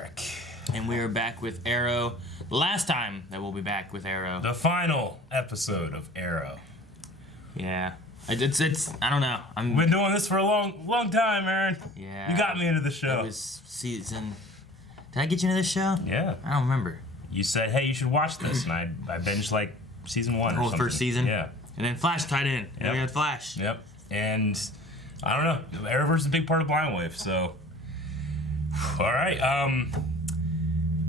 Eric. And we are back with Arrow. The last time that we'll be back with Arrow. The final episode of Arrow. Yeah. It's I don't know. We've been doing this for a long time, Aaron. Yeah. You got me into the show. It was season... Did I get you into this show? Yeah. I don't remember. You said, hey, you should watch this, and I binged like season 1 or something. First season? Yeah. And then Flash tied in. Yep. We had Flash. Yep. And I don't know. Arrowverse is a big part of Blind Wave, so... All right.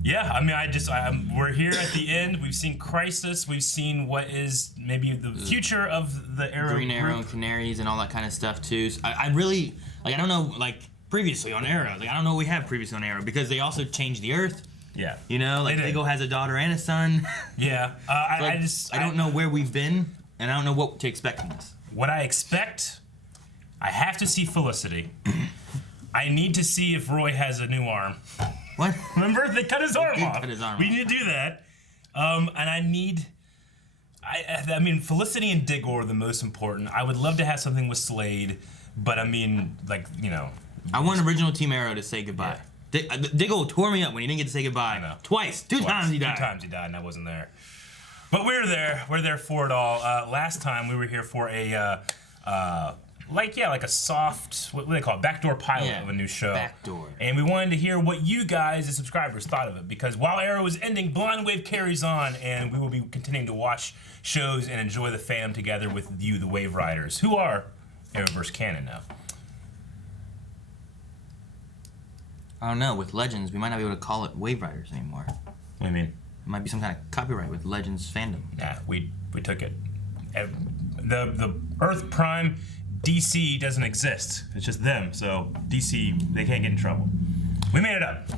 Yeah, I mean, we're here at the end. We've seen Crisis. We've seen what is maybe the future of the Arrow Green Arrow and Canaries and all that kind of stuff, too. So I really... Like, I don't know, like, previously on Arrow. Like, I don't know what we have previously on Arrow, because they also changed the Earth. Yeah. You know, like, Diggle has a daughter and a son. Yeah. I don't know where we've been, and I don't know what to expect from this. What I expect, I have to see Felicity. I need to see if Roy has a new arm. What? Remember, they cut his arm off. Cut his arm we off. need to do that. And I need... I mean, Felicity and Diggle are the most important. I would love to have something with Slade, but I mean, like, you know... I want original Team Arrow to say goodbye. Yeah. Diggle tore me up when he didn't get to say goodbye. I know. Twice. Two times he died. 2 times he died, and I wasn't there. But we're there. We're there for it all. Last time, we were here for a... like a soft, what do they call it, backdoor pilot of a new show. Backdoor. And we wanted to hear what you guys, as subscribers, thought of it. Because while Arrow is ending, Blind Wave carries on, and we will be continuing to watch shows and enjoy the fandom together with you, the Wave Riders, who are Arrowverse canon now. I don't know. With Legends, we might not be able to call it Wave Riders anymore. What do you mean? It might be some kind of copyright with Legends fandom. Nah, we took it. The Earth Prime DC doesn't exist. It's just them. So DC, they can't get in trouble. We made it up.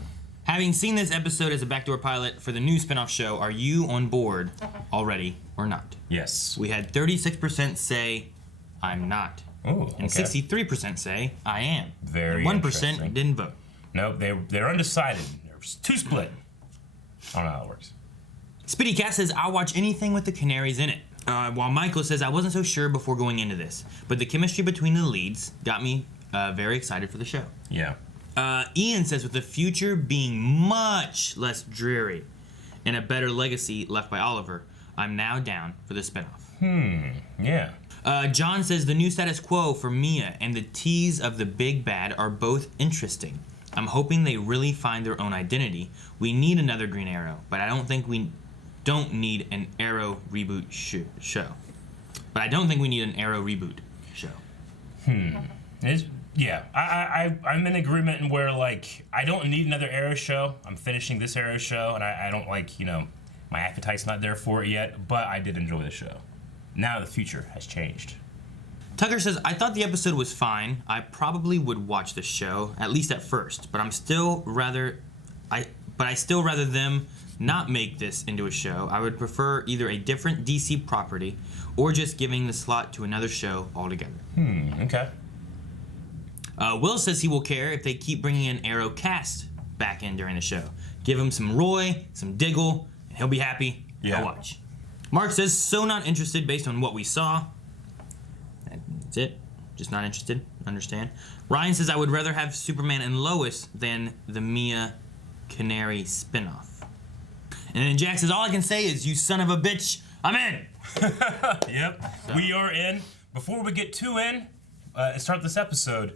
Having seen this episode as a backdoor pilot for the new spinoff show, are you on board already or not? Yes. We had 36% say, I'm not. Oh, okay. And 63% say, I am. Very and 1% interesting. didn't vote. Nope, they're undecided. There's 2 split. I don't know how it works. Speedy Cat says, I'll watch anything with the Canaries in it. While Michael says, I wasn't so sure before going into this, but the chemistry between the leads got me very excited for the show. Yeah. Ian says, with the future being much less dreary and a better legacy left by Oliver, I'm now down for the spinoff. Yeah. John says, the new status quo for Mia and the tease of the big bad are both interesting. I'm hoping they really find their own identity. We need another Green Arrow, but I don't think we don't need an Arrow reboot show. But I don't think we need an Arrow reboot show. Yeah, I'm in agreement in where, like, I don't need another Arrow show. I'm finishing this Arrow show, and I don't, like, you know, my appetite's not there for it yet, but I did enjoy the show. Now the future has changed. Tucker says, I thought the episode was fine. I probably would watch the show, at least at first, but I still rather them not make this into a show. I would prefer either a different DC property or just giving the slot to another show altogether. Okay. Will says he will care if they keep bringing an Arrow cast back in during the show. Give him some Roy, some Diggle, and he'll be happy. Yeah. He'll watch. Mark says, so not interested based on what we saw. That's it. Just not interested. Understand. Ryan says, I would rather have Superman and Lois than the Mia Canary spinoff. And then Jack says, all I can say is, you son of a bitch, I'm in. Yep. So. We are in. Before we get too in and start this episode,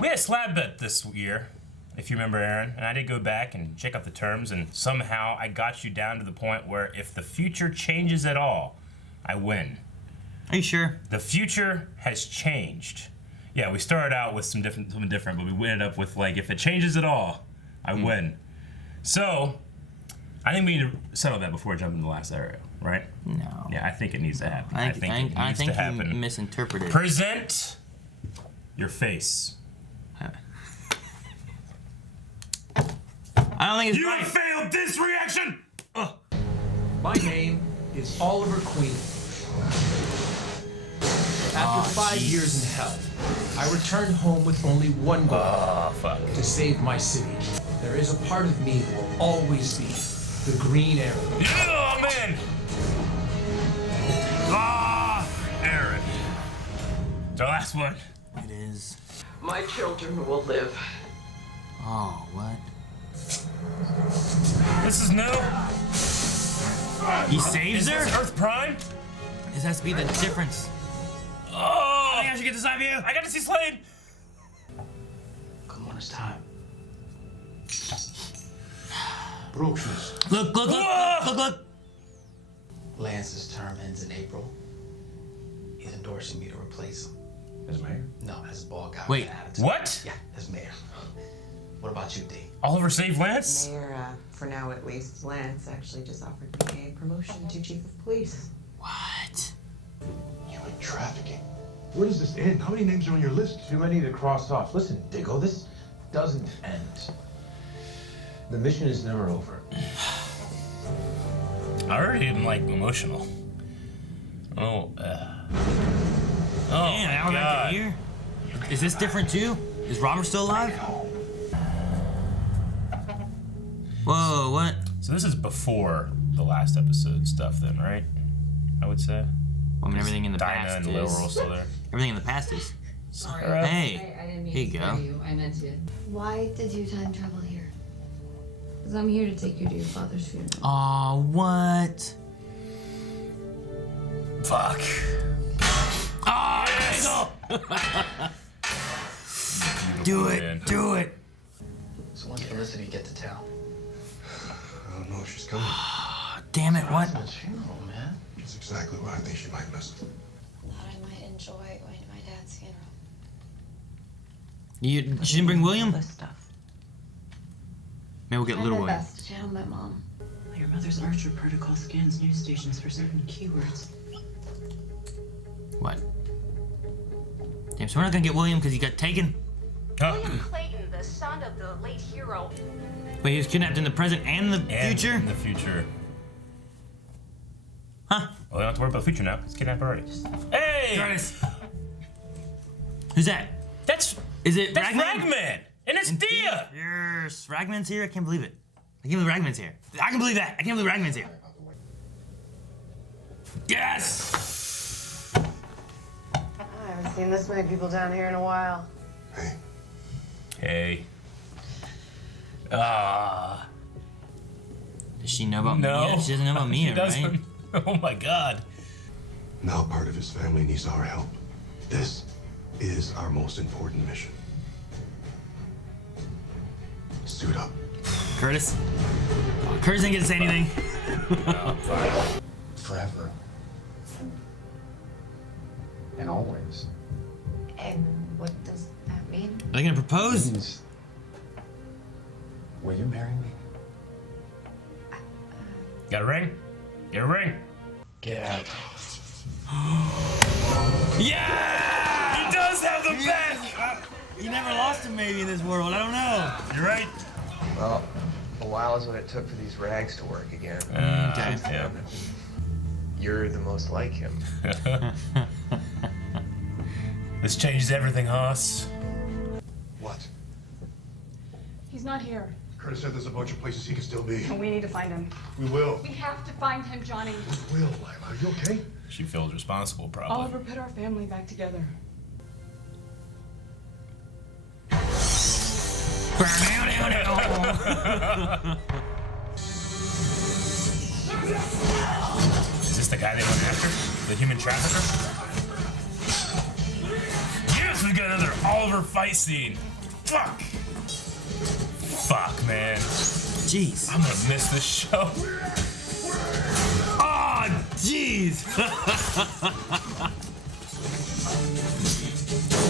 we had a slab bet this year, if you remember, Aaron. And I did go back and check out the terms, and somehow I got you down to the point where if the future changes at all, I win. Are you sure? The future has changed. Yeah, we started out with something different, but we ended up with, like, if it changes at all, I win. So, I think we need to settle that before we jump into the last area, right? No. Yeah, I think it needs to happen. I think you misinterpreted. Present your face. I don't think it's you right. failed this reaction! Ugh. My name is Oliver Queen. After 5 years in hell, I returned home with only one goal. To save my city. There is a part of me that will always be the Green Arrow. Oh, man! Aaron. The last one. It is. My children will live. Oh, what? this is new. He saves Is her? this Earth Prime? This has to be the difference. Oh! I should get this view. I got to see Slade. Come on, it's time. Brooks's. Look, look, look, look, look. Lance's term ends in April. He's endorsing me to replace him. As mayor? No, as ball guy. Wait, with an attitude. What? Yeah, as mayor. What about you, D? Oliver saved Lance? Mayor, for now at least, Lance actually just offered me a promotion to chief of police. What? Human trafficking. Where does this end? How many names are on your list? Too many to cross off. Listen, Diggle, this doesn't end. The mission is never over. I already am like emotional. Oh, Damn, now we're back to here. Is this different too? Is Robert still alive? Whoa, what? So this is before the last episode stuff then, right? I would say. Well, I mean, everything in the Dinah past and Lil is. Roll still there. Everything in the past is. Sorry. Hey, I didn't mean here to you scare go. you. I meant to. Why did you time travel here? Because I'm here to take you to your father's funeral. Aw, what? Fuck. Oh, do man. it, do it. So when's Felicity get to town? I don't know if she's coming. Damn it, what? Ragman's funeral, man. That's exactly why I think she might miss it. Thought I might enjoy going to my dad's funeral. She didn't bring William? This stuff. Maybe we'll get Little my William. best to tell my mom. Your mother's Archer protocol scans news stations for certain keywords. What? Damn, so we're not gonna get William because he got taken? Huh? William Clayton, the son of the late hero. Wait, he was kidnapped in the present and the And future? in the future. Huh? Well, we don't have to worry about the future now. It's kidnapped already. Hey! Curtis. Who's that? Is it That's Ragman? Ragman! And it's Dia! Yes, Ragman's here? I can't believe it. I can't believe Ragman's here. I can believe that. I can't believe Ragman's here. Yes! I haven't seen this many people down here in a while. Hey, Hey. Ah. Does she know about No. Mia? She doesn't know about Mia, She doesn't. right? Oh my god. now part of his family needs our help. This is our most important mission. Suit up. Curtis? Oh, Curtis didn't get to say anything. Forever. And always. And what does that mean? Are they gonna propose? Means, will you marry me? Got a ring? Get a ring. Get out. Yeah! He does have the back! You never lost him maybe in this world. I don't know. You're right. Well, a while is what it took for these rags to work again. Okay. Yeah. You're the most like him. This changes everything, Haas. What? He's not here. Curtis said there's a bunch of places he could still be. We need to find him. We will. We have to find him, Johnny. We will, Lila. Are you okay? She feels responsible, probably. Oliver put our family back together. Is this the guy they went after? The human trafficker? Yes, we got another Oliver fight scene. Fuck. Fuck, man. Jeez. I'm gonna miss this show. Oh, jeez.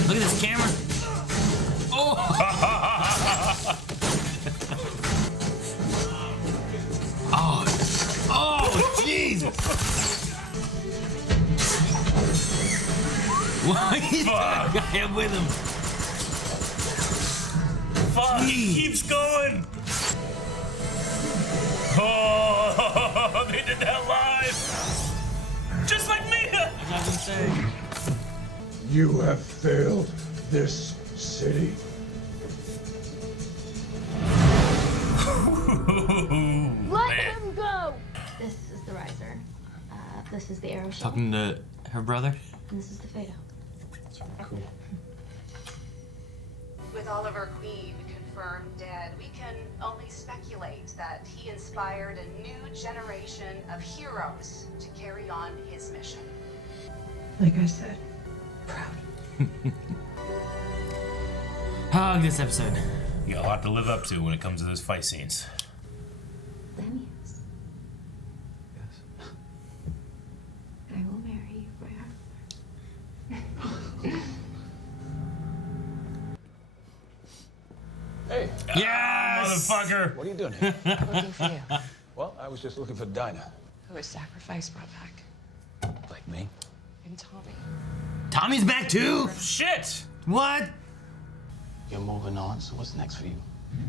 Look at this camera. Oh. Oh. Oh, jeez. Why is that guy with him? Fuck, he keeps going. Oh, they did that live. Just like Mia. That's what I was gonna say. You have failed this city. Let him go! This is the riser. This is the arrow shell. Talking to her brother? And this is the Fadeout. Cool. With Oliver Queen confirmed dead, we can only speculate that he inspired a new generation of heroes to carry on his mission. Like I said, Oh, this episode. You got a lot to live up to when it comes to those fight scenes. Then yes. I will marry you forever. Hey. Yes! Motherfucker! What are you doing here? Looking for you. Well, I was just looking for Dinah. Who was sacrificed brought back. Like me? And Tommy. Tommy's back too? Shit! What? You're moving on, so what's next for you?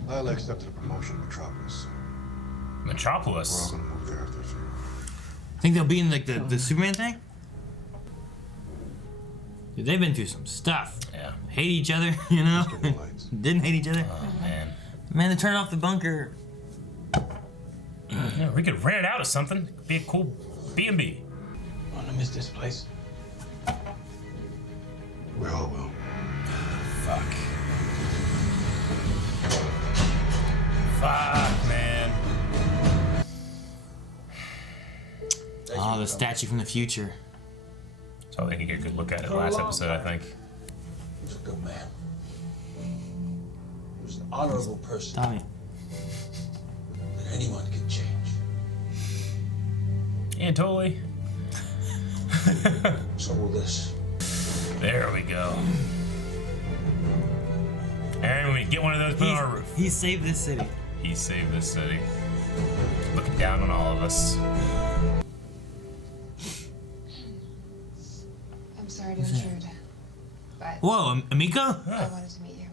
Lila accepted a promotion to Metropolis. We're all Metropolis. gonna move there after a few. Think they'll be in like the Superman thing? Dude, they've been through some stuff. Yeah. Hate each other, you know? Let's get the lights. Didn't hate each other. Oh, man. Man, they turned off the bunker. Yeah, we could rent it out or something. Be a cool B&B. I'm gonna miss this place. We all will. Fuck. Fuck, man. Oh, the statue from the future. So they can get a good look at it last episode, I think. He was a good man. He was an honorable person Tommy. that anyone can change. Yeah, totally. So will this. There we go. Aaron, when we get one of those put on our roof. He saved this city. He saved this city. Looking down on all of us. I'm sorry to intrude, but Whoa, Amika? I wanted to meet you.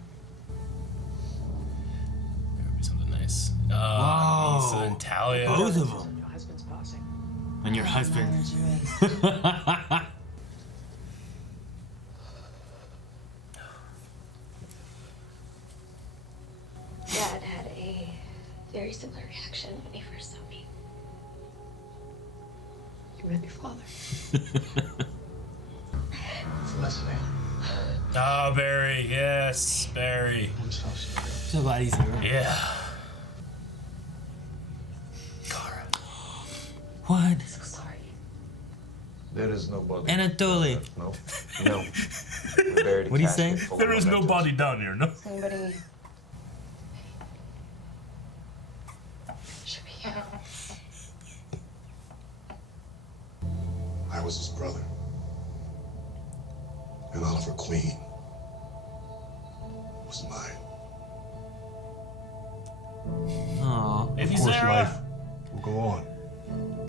There would be something nice. Lisa Whoa. and Talia. Both of them. Your husband's passing. And your husband. Dad had a very similar reaction when he first saw me. You met your father. Felicity. Oh, Barry. Yes, Barry. I'm so sorry. So glad he's here. Yeah. Kara. What? So sorry. There is nobody. Anatoly. No. No. We buried a What'd he casket say? full of There is mementos. nobody down here, no? Is anybody Should be here. I was his brother. And Oliver Queen was mine. Aw. If Of he's course, there, life will go on.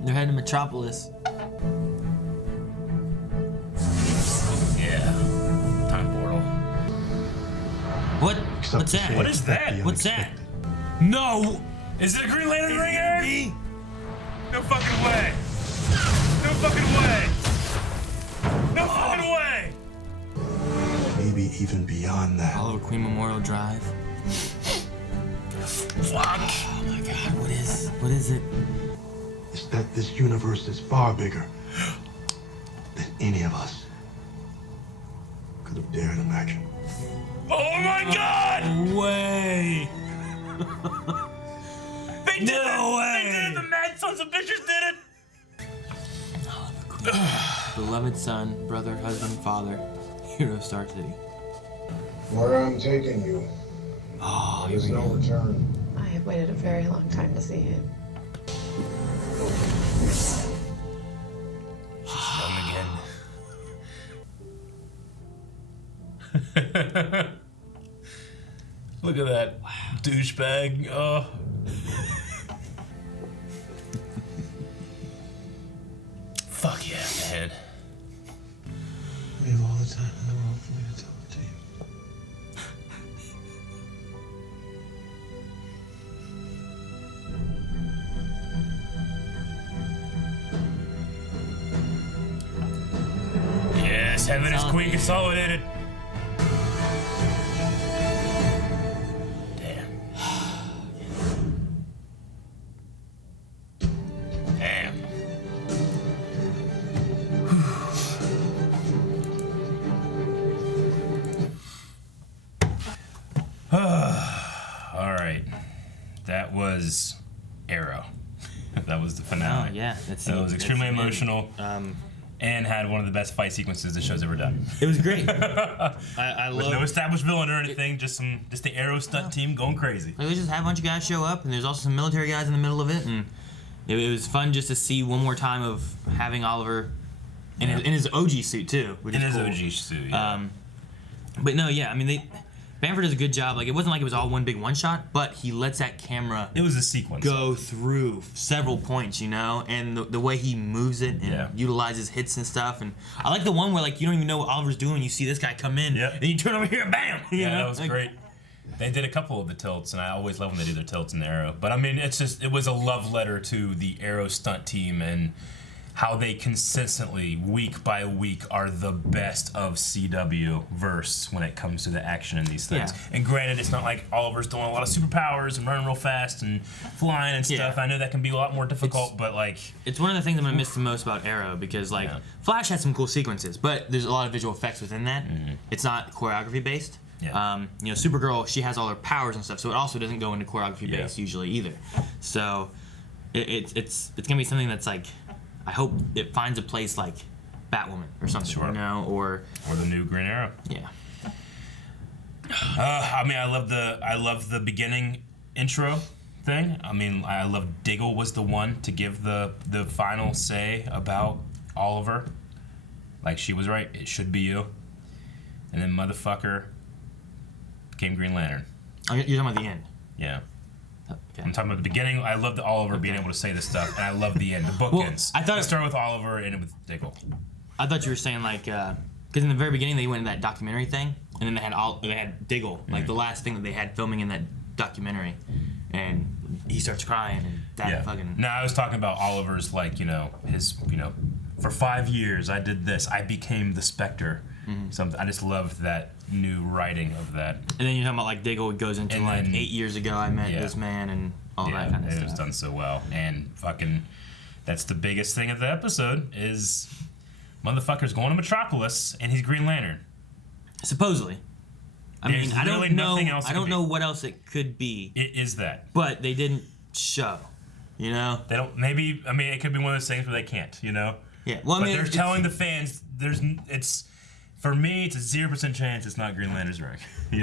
They're heading to Metropolis. Yeah. Time portal. What? Except What's to that? say What is expect that? the What's that? unexpected. No! Is it a Green Lantern ring, Aaron? Me? No fucking way. No fucking way. No fucking way. Maybe even beyond that. Oliver Queen Memorial Drive. Fuck. Oh my god, what is it? Is that this universe is far bigger than any of us could have dared imagine. Oh my god! No way! They did No it! way! They did it! The mad sons of bitches did it! Oliver Queen. Beloved son, brother, husband, father, hero of Star City. Where I'm taking you, Oh, here there's we no go. return. I have waited a very long time to see him. Done again. Look at that douchebag. Oh. Fuck yeah, man. We have all the time in the world for me to tell it to you. Yes, heaven is queen consolidated. Damn. Damn. All right. That was Arrow. That was the finale. Oh, yeah. That was extremely emotional. And had one of the best fight sequences the show's ever done. It was great. I With love no established villain or anything, just the Arrow stunt team going crazy. Like, they just had a bunch of guys show up, and there's also some military guys in the middle of it, and it was fun just to see one more time of having Oliver in his OG suit too, which is cool. In his OG suit, yeah. But no, yeah, I mean Bamford does a good job. Like, it wasn't like it was all one big one shot, but he lets that camera. It was a sequence. Go through several points, and the way he moves it and utilizes hits and stuff. And I like the one where like you don't even know what Oliver's doing. You see this guy come in, and you turn over here, and bam. That was great. They did a couple of the tilts, and I always love when they do their tilts in the Arrow. But I mean, it was a love letter to the Arrow stunt team and how they consistently, week by week, are the best of CW verse when it comes to the action in these things. Yeah. And granted, it's not like Oliver's doing a lot of superpowers and running real fast and flying and stuff. I know that can be a lot more difficult, but like... It's one of the things I'm going to miss the most about Arrow, because like Flash had some cool sequences, but there's a lot of visual effects within that. It's not choreography based. Supergirl, she has all her powers and stuff, so it also doesn't go into choreography based usually either. So it's gonna be something that's like, I hope it finds a place like Batwoman or something, or the new Green Arrow. Yeah. I mean, I love the beginning intro thing. I mean, I love Diggle was the one to give the final say about Oliver. Like, she was right. It should be you. And then motherfucker became Green Lantern. Oh, you're talking about the end? Yeah. Okay. I'm talking about the beginning. I love the Oliver being able to say this stuff, and I love the end. The bookends. I thought it started with Oliver and ended with Diggle. I thought you were saying like, because in the very beginning they went in that documentary thing, and then they had Diggle, like the last thing that they had filming in that documentary, and he starts crying and that fucking. No, I was talking about Oliver's his for 5 years I did this. I became the Spectre. Something. I just loved that new writing of that. And then you're talking about like Diggle goes into and like 8 years ago I met this man and all that kind of stuff. It was done so well, and fucking that's the biggest thing of the episode is motherfucker's going to Metropolis and he's Green Lantern. Supposedly. I mean, I don't know. I don't know what else it could be. It is that. But they didn't show. They don't. Maybe. I mean, it could be one of those things where they can't. Yeah. Well, but they're telling the fans for me, it's a 0% chance it's not Green Lantern's ring. I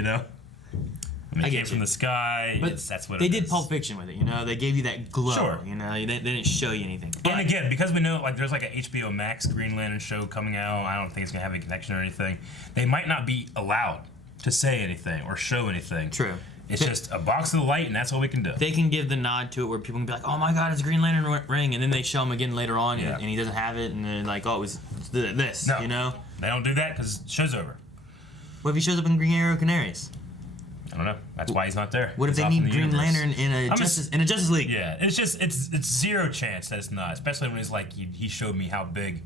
mean, it came from the sky. But that's what they it did is. Pulp Fiction with it. They gave you that glow. Sure. They didn't show you anything. But, and again, because we know there's like a HBO Max Green Lantern show coming out, I don't think it's gonna have any connection or anything. They might not be allowed to say anything or show anything. True. It's just a box of the light, and that's all we can do. They can give the nod to it where people can be like, "Oh my God, it's a Green Lantern ring," and then they show him again later on, and he doesn't have it, and they're like, "Oh, it was this." No, they don't do that because the show's over. What if he shows up in Green Arrow Canaries? I don't know. That's why he's not there. What if they need Green Lantern in a Justice League? Yeah, it's zero chance that it's not. Especially when he's like, he showed me how big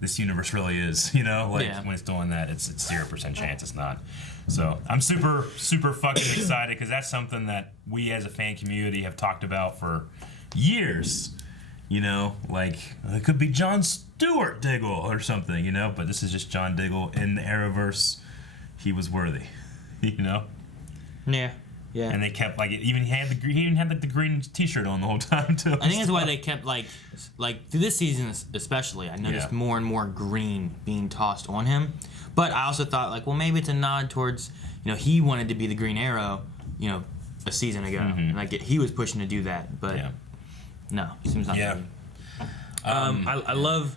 this universe really is. When it's doing that, it's 0% chance it's not. So I'm super fucking excited because that's something that we as a fan community have talked about for years. It could be John Stewart Diggle or something. But this is just John Diggle in the Arrowverse. He was worthy. Yeah. And they kept he even had the green T-shirt on the whole time too. I think that's why they kept like through this season especially. I noticed more and more green being tossed on him. But I also thought maybe it's a nod towards he wanted to be the Green Arrow a season ago. He was pushing to do that, but no, it seems not. Yeah. I love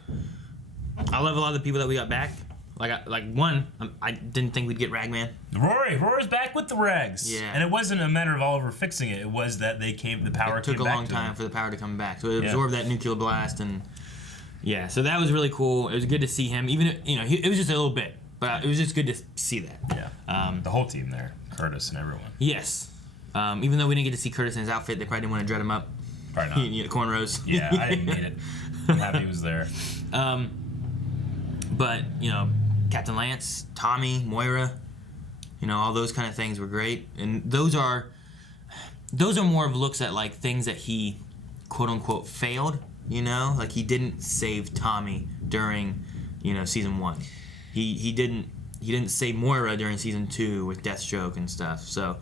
a lot of the people that we got back. I didn't think we'd get Ragman. Rory's back with the rags. Yeah. And it wasn't a matter of Oliver fixing it. It was that the power took came a back long to time him. for the power to come back. So it absorbed that nuclear blast, and so that was really cool. It was good to see him. Even it was just a little bit, but it was just good to see that. Yeah. The whole team there, Curtis and everyone. Yes. Even though we didn't get to see Curtis in his outfit, they probably didn't want to dread him up. Probably not. Cornrows. Yeah, I didn't need it. I'm happy he was there. But Captain Lance, Tommy, Moira, all those kind of things were great, and those are more of looks at things that he quote unquote failed. He didn't save Tommy during season 1. He didn't save Moira during season 2 with Deathstroke and stuff. So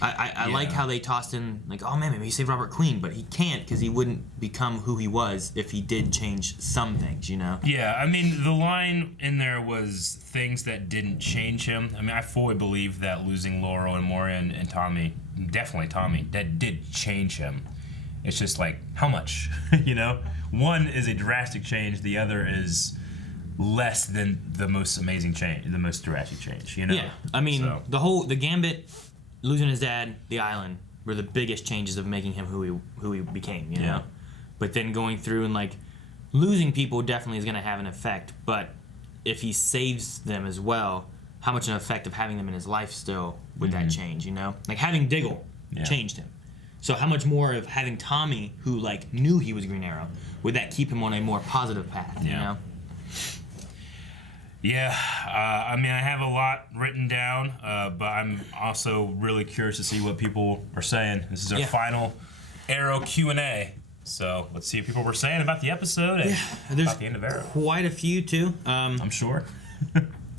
I like how they tossed in, like, oh man, maybe he saved Robert Queen, but he can't because he wouldn't become who he was if he did change some things, you know? Yeah, I mean, the line in there was things that didn't change him. I mean, I fully believe that losing Laurel and Moria and Tommy, definitely Tommy, that did change him. It's just like, how much, you know? One is a drastic change, the other is less than the most amazing change, the most drastic change, you know? Yeah, I mean, the Gambit, losing his dad, the island, were the biggest changes of making him who he became, you know? But then going through and, like, losing people definitely is going to have an effect, but if he saves them as well, how much an effect of having them in his life still would that change, you know? Like, having Diggle changed him. So how much more of having Tommy, who, like, knew he was Green Arrow, would that keep him on a more positive path, you know? Yeah, I mean, I have a lot written down, but I'm also really curious to see what people are saying. This is our final Arrow Q&A, so let's see what people were saying about the episode and about the end of Arrow. Quite a few too. I'm sure.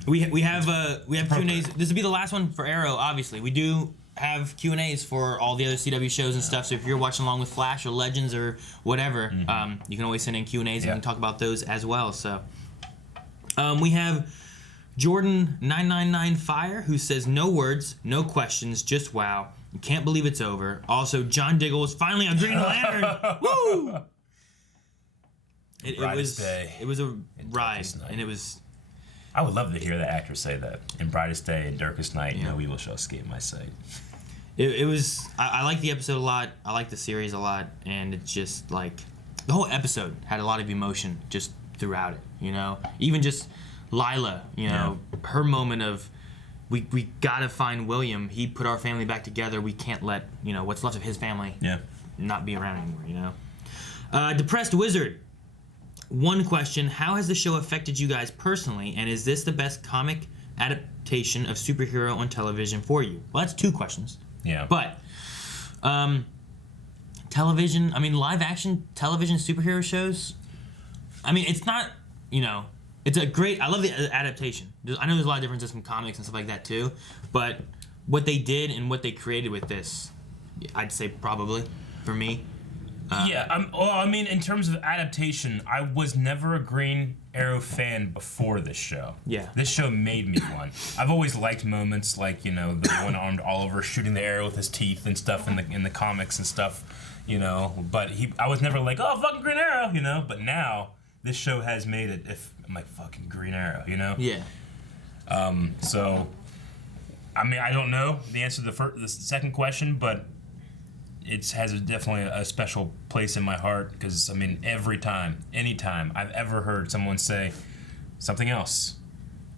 we have Q&As. This will be the last one for Arrow. Obviously, we do have Q&As for all the other CW shows and stuff. So if you're watching along with Flash or Legends or whatever, you can always send in Q&As and we can talk about those as well. So. We have Jordan999 Fire, who says, no words, no questions, just wow. You can't believe it's over. Also, John Diggle is finally a Green Lantern. Woo! It was a ride, and it was... I would love to hear the actor say that. In brightest day and darkest night, no evil shall escape my sight. It was... I like the episode a lot. I like the series a lot, and it's just, like... The whole episode had a lot of emotion just throughout it, you know? Even just Lila, you know, her moment of, we gotta find William. He put our family back together. We can't let, you know, what's left of his family not be around anymore, you know? Depressed Wizard. One question, how has the show affected you guys personally, and is this the best comic adaptation of superhero on television for you? Well, that's two questions. Yeah. But, television, I mean, live action television superhero shows, I mean, it's not, you know, it's a great, I love the adaptation. I know there's a lot of differences from comics and stuff like that too, but what they did and what they created with this, I'd say probably, for me. I mean, in terms of adaptation, I was never a Green Arrow fan before this show. Yeah. This show made me one. I've always liked moments like, you know, the one-armed Oliver shooting the arrow with his teeth and stuff in the comics and stuff, you know, but I was never like, oh, fucking Green Arrow, you know, but now this show has made it, I'm like, fucking Green Arrow, you know? Yeah. So, I mean, I don't know the answer to the second question, but it has definitely a special place in my heart because, I mean, anytime I've ever heard someone say something else,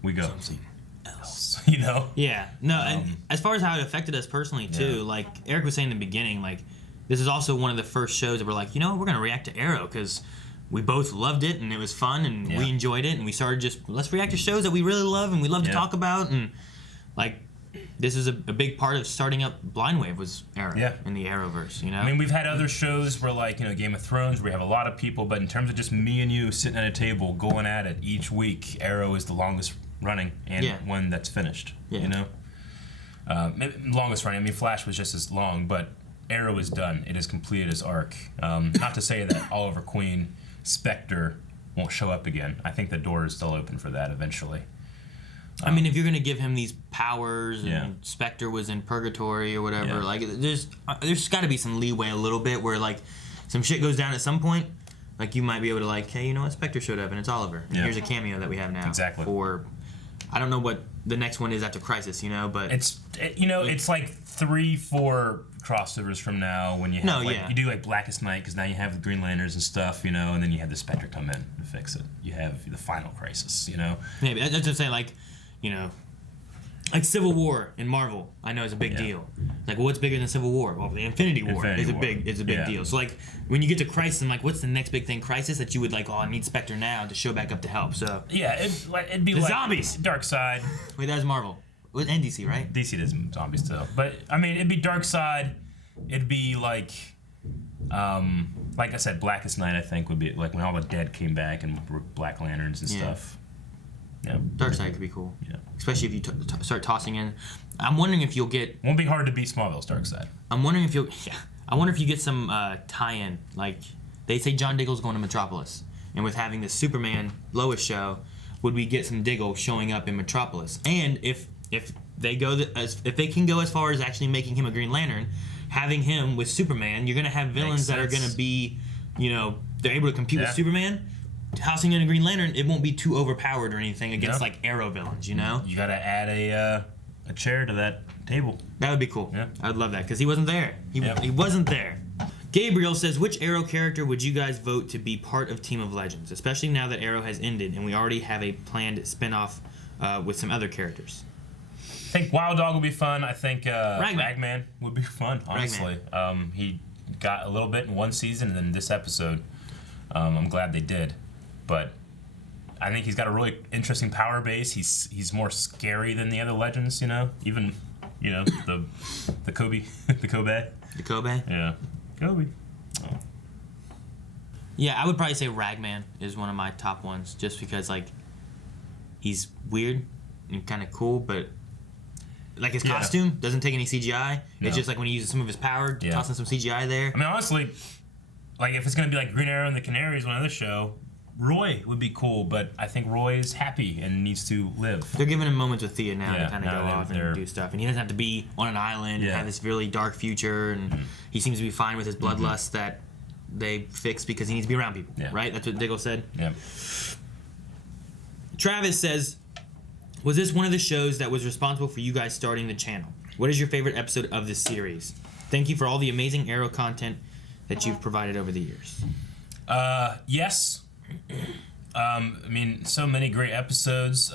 we go. Something else. You know? Yeah. No, and as far as how it affected us personally, too, like Eric was saying in the beginning, like, this is also one of the first shows that we're like, you know, we're going to react to Arrow because we both loved it and it was fun and we enjoyed it and we started just, let's react to shows that we really love and we love to talk about, and like, this is a big part of starting up Blind Wave was Arrow in the Arrowverse, you know? I mean, we've had other shows where, like, you know, Game of Thrones, where we have a lot of people, but in terms of just me and you sitting at a table going at it each week, Arrow is the longest running and one that's finished, you know? Longest running, I mean, Flash was just as long, but Arrow is done. It has completed its arc. Not to say that Oliver Queen, Spectre won't show up again. I think the door is still open for that eventually. I mean, if you're gonna give him these powers, and Spectre was in purgatory or whatever, like there's got to be some leeway a little bit where like some shit goes down at some point. Like you might be able to like, hey, you know what, Spectre showed up and it's Oliver. And here's a cameo that we have now. Exactly. Or I don't know what the next one is after Crisis, you know, but it's like 3-4 crossovers from now when you have you do like Blackest Night because now you have the Green Lanterns and stuff, you know, and then you have the Spectre come in to fix it. You have the final Crisis, you know. Maybe that's what I'm saying, like. You know, like Civil War in Marvel, I know is a big deal. Like, what's bigger than Civil War? Well, the Infinity War is a big deal. So, like, when you get to Crisis, I'm like, what's the next big thing? Crisis that you would like? Oh, I need Spectre now to show back up to help. So it'd be the like zombies. Darkseid. Wait, that's Marvel. And DC, right? DC does zombies still, but I mean, it'd be Darkseid. It'd be like I said, Blackest Night. I think would be like when all the dead came back and were Black Lanterns and stuff. Yeah. Darkseid could be cool. Yeah. Especially if you start tossing in. I'm wondering if you'll get. Won't be hard to beat Smallville's Darkseid. I'm wondering if you'll. Yeah. I wonder if you get some tie-in. Like they say, John Diggle's going to Metropolis, and with having the Superman Lois show, would we get some Diggle showing up in Metropolis? And if they go if they can go as far as actually making him a Green Lantern, having him with Superman, you're gonna have villains that are gonna be, they're able to compete with Superman. Housing in a Green Lantern, it won't be too overpowered or anything against like Arrow villains, You gotta add a chair to that table. That would be cool. Yeah. I'd love that because he wasn't there. He wasn't there. Gabriel says, which Arrow character would you guys vote to be part of Team of Legends, especially now that Arrow has ended and we already have a planned spin-off with some other characters? I think Wild Dog would be fun. I think Ragman would be fun, honestly. He got a little bit in one season and then this episode. I'm glad they did. But I think he's got a really interesting power base. He's more scary than the other Legends, Even, the Kobe. The Kobe. The Kobe? Yeah. Kobe. Oh. Yeah, I would probably say Ragman is one of my top ones just because, he's weird and kind of cool, but like his costume doesn't take any CGI. No. It's just like when he uses some of his power, tossing some CGI there. I mean, honestly, if it's gonna be like Green Arrow and the Canaries, one other show, Roy would be cool, but I think Roy is happy and needs to live. They're giving him moments with Thea now to kind of go off and do stuff, and he doesn't have to be on an island and have this really dark future. And he seems to be fine with his bloodlust that they fixed because he needs to be around people. Yeah. Right? That's what Diggle said. Yeah. Travis says, was this one of the shows that was responsible for you guys starting the channel? What is your favorite episode of the series? Thank you for all the amazing Arrow content that you've provided over the years. Yes. So many great episodes.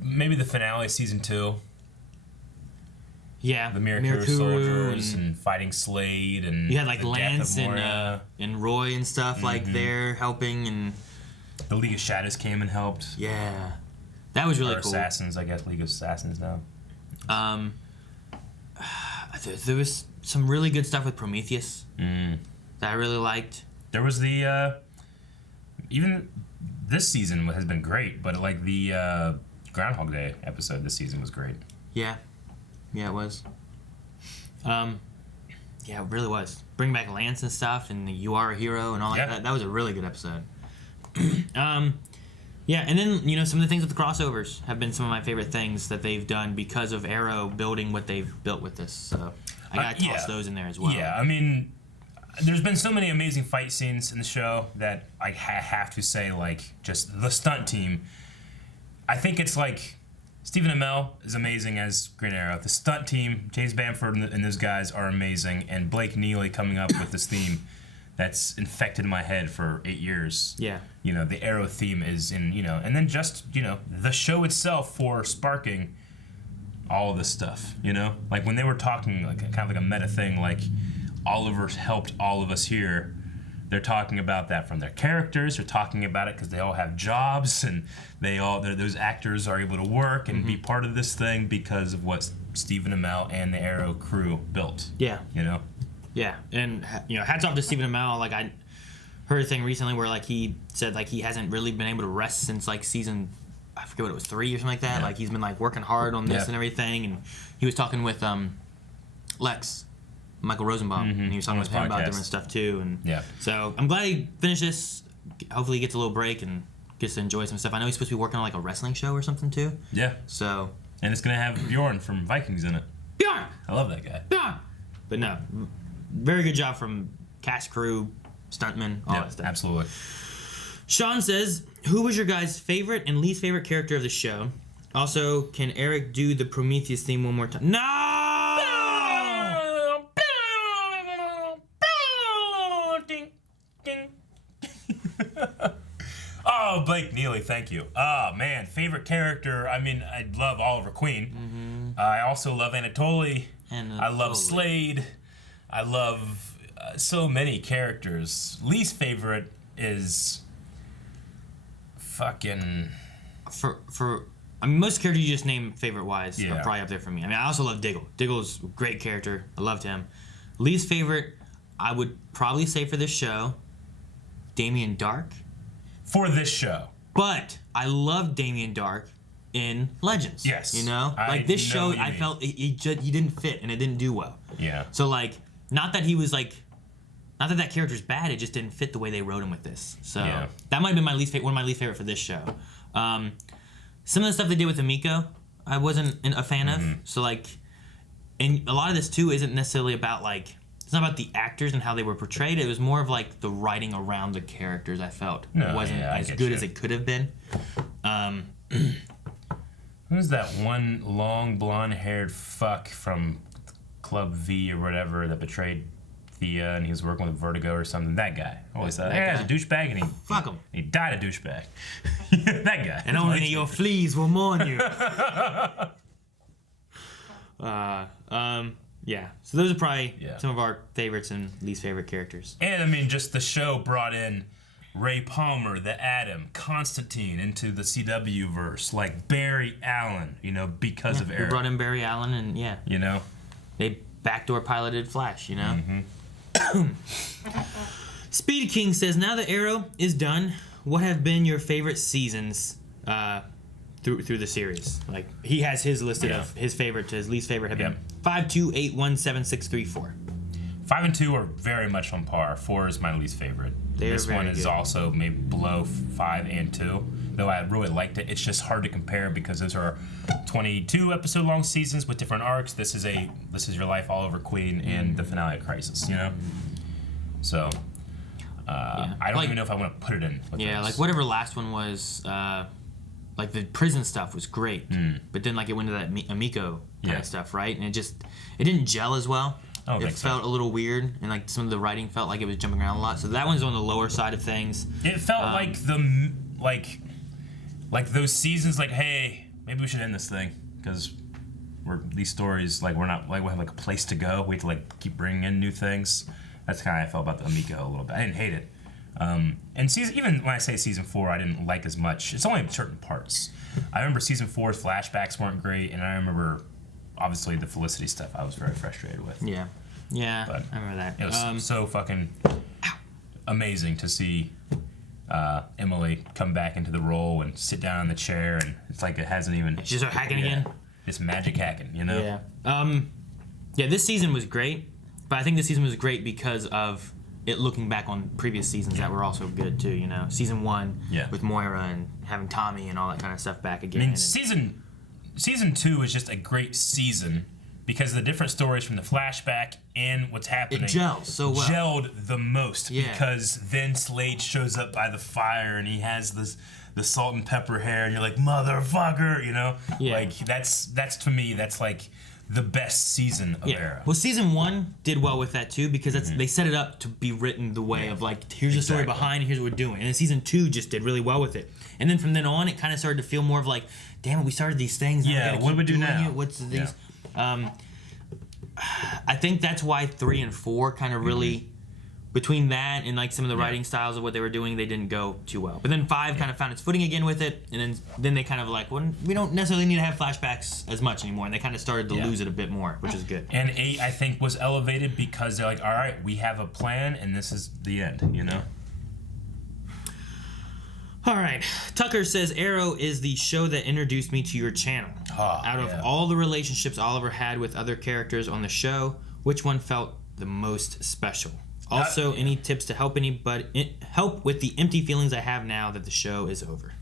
Maybe the finale of season 2. Yeah. The Mirakuru soldiers and fighting Slade and you had Lance and Roy and stuff there helping, and the League of Shadows came and helped. Yeah. That was really cool. Assassins, I guess. League of Assassins now. There was some really good stuff with Prometheus that I really liked. There was the even this season has been great, but the Groundhog Day episode this season was great. Yeah, it was. Yeah, it really was. Bring back Lance and stuff, and the You Are a Hero and all that. That was a really good episode. Yeah, and then some of the things with the crossovers have been some of my favorite things that they've done because of Arrow building what they've built with this. So I gotta toss those in there as well. Yeah, there's been so many amazing fight scenes in the show that I have to say, just the stunt team. I think it's Stephen Amell is amazing as Green Arrow. The stunt team, James Bamford and those guys are amazing, and Blake Neely coming up with this theme that's infected my head for 8 years. Yeah. The Arrow theme is in, and then just, the show itself for sparking all of this stuff, when they were talking, kind of like a meta thing, Oliver helped all of us here. They're talking about that from their characters. They're talking about it because they all have jobs and those actors are able to work and be part of this thing because of what Stephen Amell and the Arrow crew built. Yeah. Yeah, and hats off to Stephen Amell. I heard a thing recently where he said he hasn't really been able to rest since season, I forget what it was, 3 or something like that. Yeah. He's been working hard on this and everything, and he was talking with Lex, Michael Rosenbaum, and he was talking with him about different stuff too. And so I'm glad he finished this. Hopefully he gets a little break and gets to enjoy some stuff. I know he's supposed to be working on a wrestling show or something too. Yeah. So. And it's gonna have Bjorn from Vikings in it. Bjorn. I love that guy. Bjorn. But no, very good job from cast, crew, stuntmen, all that stuff. Absolutely. Sean says, who was your guys' favorite and least favorite character of the show? Also, can Eric do the Prometheus theme one more time? No! Oh, Blake Neely, thank you. Oh, man, favorite character. I love Oliver Queen. I also love Anatoly. I love Slade. I love so many characters. Least favorite is fucking... most characters you just named favorite-wise are probably up there for me. I also love Diggle. Diggle's a great character. I loved him. Least favorite, I would probably say for this show, Damien Dark. For this show. But I love Damien Dark in Legends. Yes. You know? I Like, this know show, what you I mean. felt he didn't fit, and it didn't do well. Yeah. So, like, not that he was, like... Not that character's bad, it just didn't fit the way they wrote him with this. So, that might have been one of my least favorite for this show. Some of the stuff they did with Emiko, I wasn't a fan of. So, like... And a lot of this, too, isn't necessarily about, like... It's not about the actors and how they were portrayed. It was more of, like, the writing around the characters, I felt. Wasn't as good as it could have been. Who's that one long blonde-haired fuck from Club V or whatever that betrayed Thea and he was working with Vertigo or something? That guy. Always thought, that guy's a douchebag and fuck him. He died a douchebag. That guy. And only your fleas will mourn you. Yeah. So those are probably some of our favorites and least favorite characters. And I mean, just the show brought in Ray Palmer, the Atom, Constantine into the CW verse, like Barry Allen, you know, because of Arrow. We brought in Barry Allen, and you know, they backdoor piloted Flash, you know. Speed King says, now that Arrow is done, what have been your favorite seasons through the series? Like, he has his listed of his favorite to his least favorite have been 5, 2, 8, 1, 7, 6, 3, 4. 5 and 2 are very much on par. 4 is my least favorite. This one is also maybe below 5 and 2, though I really liked it. It's just hard to compare because those are 22 episode long seasons with different arcs. This is your life all over Queen and the finale of Crisis, you know. So I don't even know if I want to put it in. Like whatever last one was, like the prison stuff was great, but then like it went to that Emiko kind of stuff, right? And it didn't gel as well. It felt a little weird, and like some of the writing felt like it was jumping around a lot. So that one's on the lower side of things. It felt like those seasons. Like, hey, maybe we should end this thing because these stories we have like a place to go. We have to like keep bringing in new things. That's kind of how I felt about the Emiko a little bit. I didn't hate it. And even when I say season 4, I didn't like as much. It's only in certain parts. I remember season 4's flashbacks weren't great, and I remember. Obviously, the Felicity stuff I was very frustrated with. Yeah, but I remember that. It was so fucking amazing to see Emily come back into the role and sit down in the chair, and it's like it hasn't even... She's hacking again? It's magic hacking, you know? Yeah, this season was great, but I think this season was great because of it looking back on previous seasons that were also good, too, you know? Season 1 with Moira and having Tommy and all that kind of stuff back again. I mean, Season 2 is just a great season because the different stories from the flashback and what's happening it gels so well. Gelled the most because then Slade shows up by the fire and he has the salt and pepper hair and you're like, motherfucker, you know? Like that's to me, that's like the best season of Arrow. Well, season 1 did well with that too because they set it up to be written the way of like, here's the story behind and here's what we're doing. And then season 2 just did really well with it. And then from then on, it kind of started to feel more of like, damn it, we started these things. Yeah, what do we do now? What's these? I think that's why 3 and 4 kind of really, between that and like some of the writing styles of what they were doing, they didn't go too well. But then 5 kind of found its footing again with it, and then they kind of like, well, we don't necessarily need to have flashbacks as much anymore, and they kind of started to lose it a bit more, which is good. And 8, I think, was elevated because they're like, all right, we have a plan, and this is the end, you know? All right. Tucker says, Arrow is the show that introduced me to your channel. Out of all the relationships Oliver had with other characters on the show, which one felt the most special? Also, any tips to help with the empty feelings I have now that the show is over?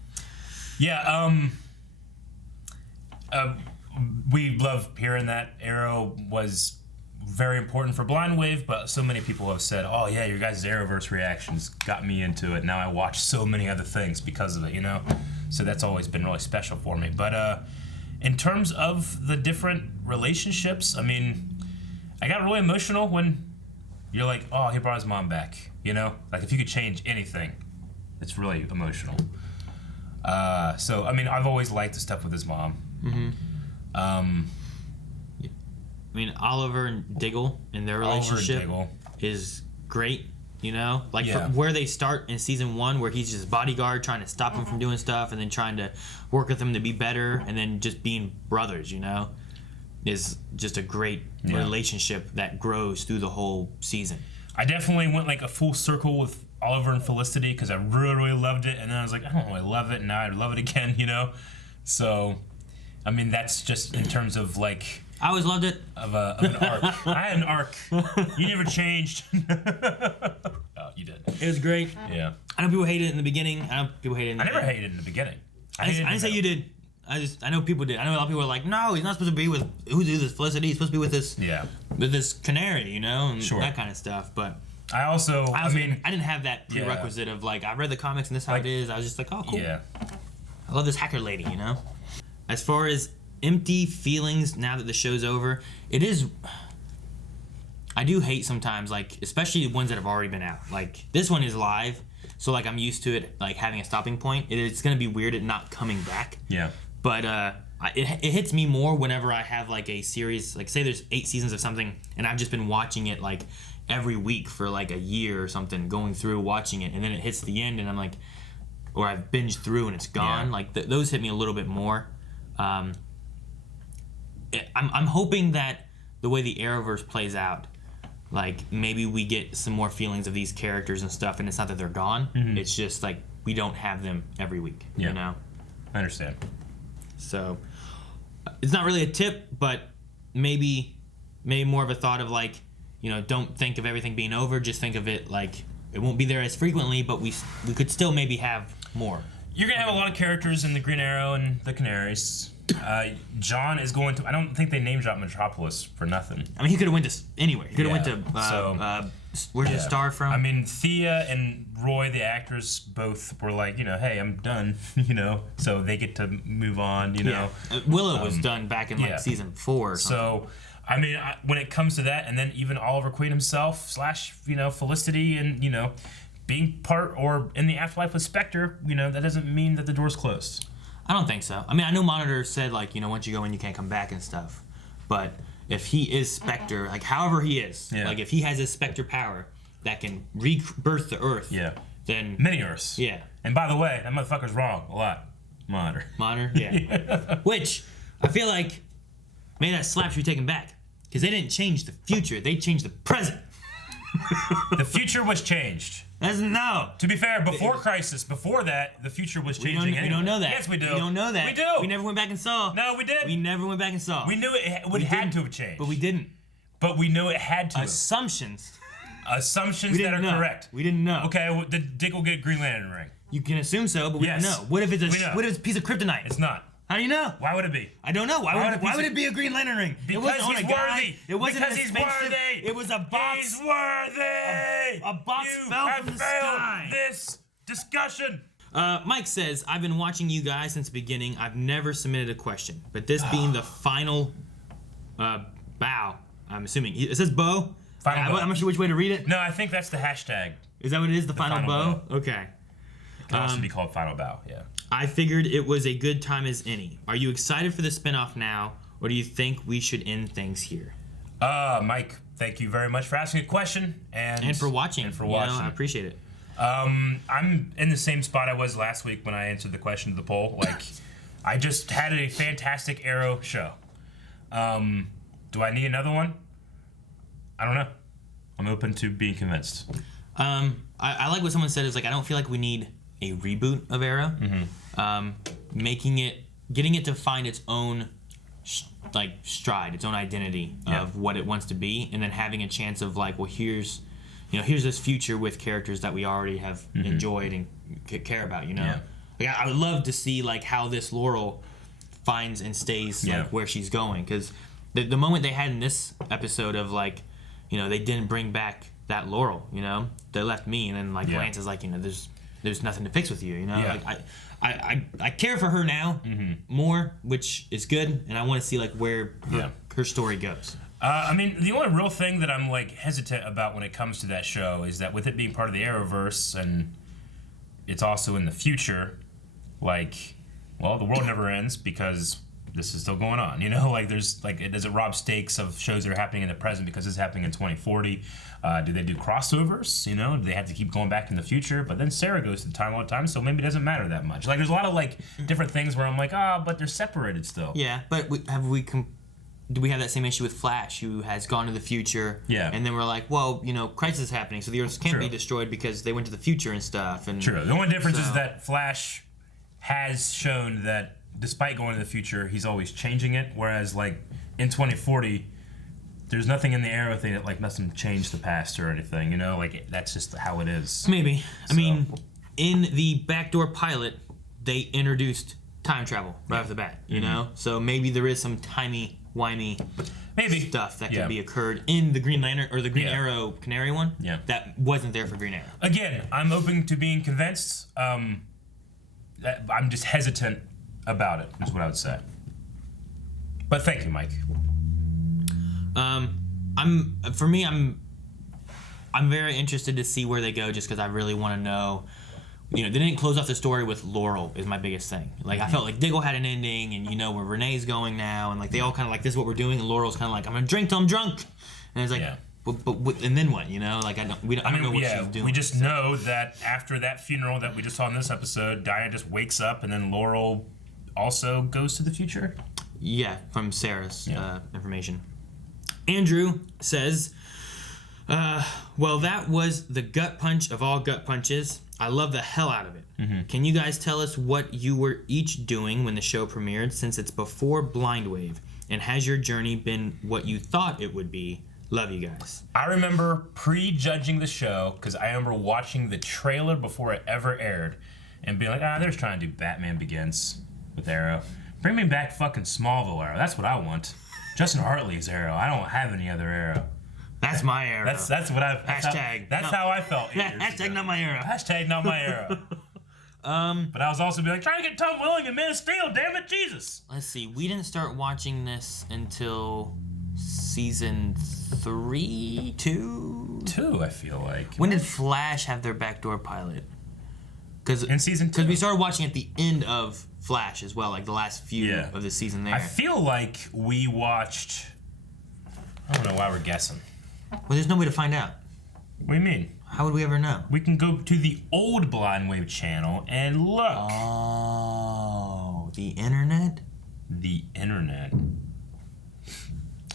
We love hearing that. Arrow was very important for Blind Wave, but so many people have said, oh yeah, your guys' Arrowverse reactions got me into it. Now I watch so many other things because of it, you know? So that's always been really special for me. But in terms of the different relationships, I mean, I got really emotional when you're like, oh, he brought his mom back, you know? Like, if you could change anything, it's really emotional. So, I mean, I've always liked the stuff with his mom. I mean, Oliver and Diggle and their relationship is great, you know? Like, from where they start in season 1, where he's just bodyguard trying to stop him from doing stuff and then trying to work with him to be better and then just being brothers, you know? Is just a great relationship that grows through the whole season. I definitely went like a full circle with Oliver and Felicity because I really, really loved it, and then I was like, I don't really love it, and now I love it again, you know? So, I mean, that's just in terms of, like... I always loved it. Of an arc. I had an arc. You never changed. Oh, you did. It was great. Yeah. I know people hated it in the beginning. I know people hated it in the I never hated it in the beginning. I didn't say you did. I know people did. I know a lot of people were like, no, he's not supposed to be with who's this Felicity. He's supposed to be with this canary, you know, and that kind of stuff. But I mean, I didn't have that prerequisite of like I read the comics and this is how it is. I was just like, oh, cool. Yeah. I love this hacker lady, you know. As far as empty feelings now that the show's over, it is. I do hate sometimes, like especially the ones that have already been out. Like this one is live, so like I'm used to it, like having a stopping point. It's gonna be weird it not coming back. Yeah. But it hits me more whenever I have like a series, like say there's 8 seasons of something, and I've just been watching it like every week for like a year or something, going through watching it, and then it hits the end, and I'm like, or I've binged through and it's gone. Yeah. Like those hit me a little bit more. I'm hoping that the way the Arrowverse plays out, like maybe we get some more feelings of these characters and stuff, and it's not that they're gone. Mm-hmm. It's just like we don't have them every week. Yeah. You know. I understand. So it's not really a tip, but maybe more of a thought of like, you know, don't think of everything being over. Just think of it like it won't be there as frequently, but we could still maybe have more. You're gonna have a lot of characters in the Green Arrow and the Canaries. John is going to. I don't think they name drop Metropolis for nothing. I mean, he could have went to anywhere. He could have went to. Where's the star from? I mean, Thea and Roy, the actors, both were like, you know, hey, I'm done, you know, so they get to move on, you know. Willow was done back in like season 4 or something. So, I mean, when it comes to that, and then even Oliver Queen himself, / you know, Felicity, and, you know, being part or in the afterlife with Spectre, you know, that doesn't mean that the door's closed. I don't think so. I mean, I know Monitor said, like, you know, once you go in, you can't come back and stuff. But if he is Spectre, like, however he is, like, if he has his Spectre power that can rebirth the Earth, then... Many Earths. Yeah. And by the way, that motherfucker's wrong a lot. Monitor. Yeah. Which, I feel like, maybe that slap should be taken back. Because they didn't change the future, they changed the present. The future was changed. No. To be fair, before Crisis, before that, the future was changing. We don't know that. Yes, we do. We don't know that. We do. We never went back and saw. No, we did. We never went back and saw. We knew it had to have changed. But we didn't. But we knew it had to. Assumptions. Assumptions that are correct. We didn't know. Okay, well, did Dick will get a Green Lantern ring? You can assume so, but we don't know. What if it's a piece of kryptonite? It's not. How do you know? Why would it be? I don't know. Why would it be a Green Lantern ring? Because it wasn't on he's a guy. worthy. It wasn't because in a he's spaceship. worthy. It was a box. He's worthy. A box fell from the sky. This discussion. Mike says, I've been watching you guys since the beginning. I've never submitted a question, but this being the final bow, I'm assuming it says bow. Final bow. I'm not sure which way to read it. No, I think that's the hashtag. Is that what it is? The final bow? Okay. It can also be called final bow. Yeah. I figured it was a good time as any. Are you excited for the spinoff now, or do you think we should end things here? Mike, thank you very much for asking a question and for watching. And for watching. You know, I appreciate it. I'm in the same spot I was last week when I answered the question of the poll. Like, I just had a fantastic Arrow show. Do I need another one? I don't know. I'm open to being convinced. I like what someone said is like, I don't feel like we need a reboot of Arrow. Getting it to find its own stride, its own identity of what it wants to be, and then having a chance of like, well, here's this future with characters that we already have enjoyed and care about. You know, like, I would love to see like how this Laurel finds and stays like where she's going, because the moment they had in this episode of like, you know, they didn't bring back that Laurel. You know, they left me, and then like Lance is like, you know, there's nothing to fix with you. You know, like I care for her now more, which is good, and I want to see like where her story goes. I mean, the only real thing that I'm like hesitant about when it comes to that show is that with it being part of the Arrowverse and it's also in the future, like, well, the world never ends because this is still going on. You know, like does it rob stakes of shows that are happening in the present because it's happening in 2040? Do they do crossovers? You know, do they have to keep going back in the future? But then Sarah goes to the time all the time, so maybe it doesn't matter that much. Like, there's a lot of like different things where I'm like, but they're separated still. Yeah, but do we have that same issue with Flash, who has gone to the future? Yeah. And then we're like, well, crisis is happening, so the Earth can't True. be destroyed because they went to the future and stuff. And True. The only difference is so- that Flash has shown that despite going to the future, he's always changing it. Whereas, like, in 2040, there's nothing in the Arrow thing that, like, doesn't change the past or anything, Like, that's just how it is. Maybe. So- I mean, in the backdoor pilot, they introduced time travel right off the bat, So maybe there is some timey-wimey stuff that could be occurred in the Green Lantern or the Green Arrow Canary one that wasn't there for Green Arrow. Again, I'm open to being convinced. I'm just hesitant about it, is what I would say. But thank you, Mike. I'm very interested to see where they go, just because I really want to know. They didn't close off the story with Laurel is my biggest thing. Like, I felt like Diggle had an ending, and where Renee's going now, and like they all kind of like, this is what we're doing, and Laurel's kind of like, I'm gonna drink till I'm drunk, and it's like, but and then what? Like I don't know what she's doing. We just know that after that funeral that we just saw in this episode, Dinah just wakes up, and then Laurel also goes to the future. Yeah, from Sarah's information. Andrew says, well, that was the gut punch of all gut punches. I love the hell out of it. Mm-hmm. Can you guys tell us what you were each doing when the show premiered, since it's before Blind Wave? And has your journey been what you thought it would be? Love you guys. I remember prejudging the show because I remember watching the trailer before it ever aired and being like, they're just trying to do Batman Begins with Arrow. Bring me back fucking Smallville Arrow. That's what I want. Justin Hartley's Arrow. I don't have any other Arrow. That's my Arrow. That's what I've. Hashtag. That's how I felt. Hashtag not my Arrow. Hashtag not my Arrow. But I was also like, trying to get Tom Welling and Man of Steel. Damn it, Jesus. Let's see. We didn't start watching this until season 3, 2. 2, I feel like. When did Flash have their backdoor pilot? In season 2. Because we started watching at the end of Flash as well, like the last few of the season there. I feel like we watched. I don't know why we're guessing. Well, there's no way to find out. What do you mean? How would we ever know? We can go to the old Blind Wave channel and look. Oh, the internet? The internet.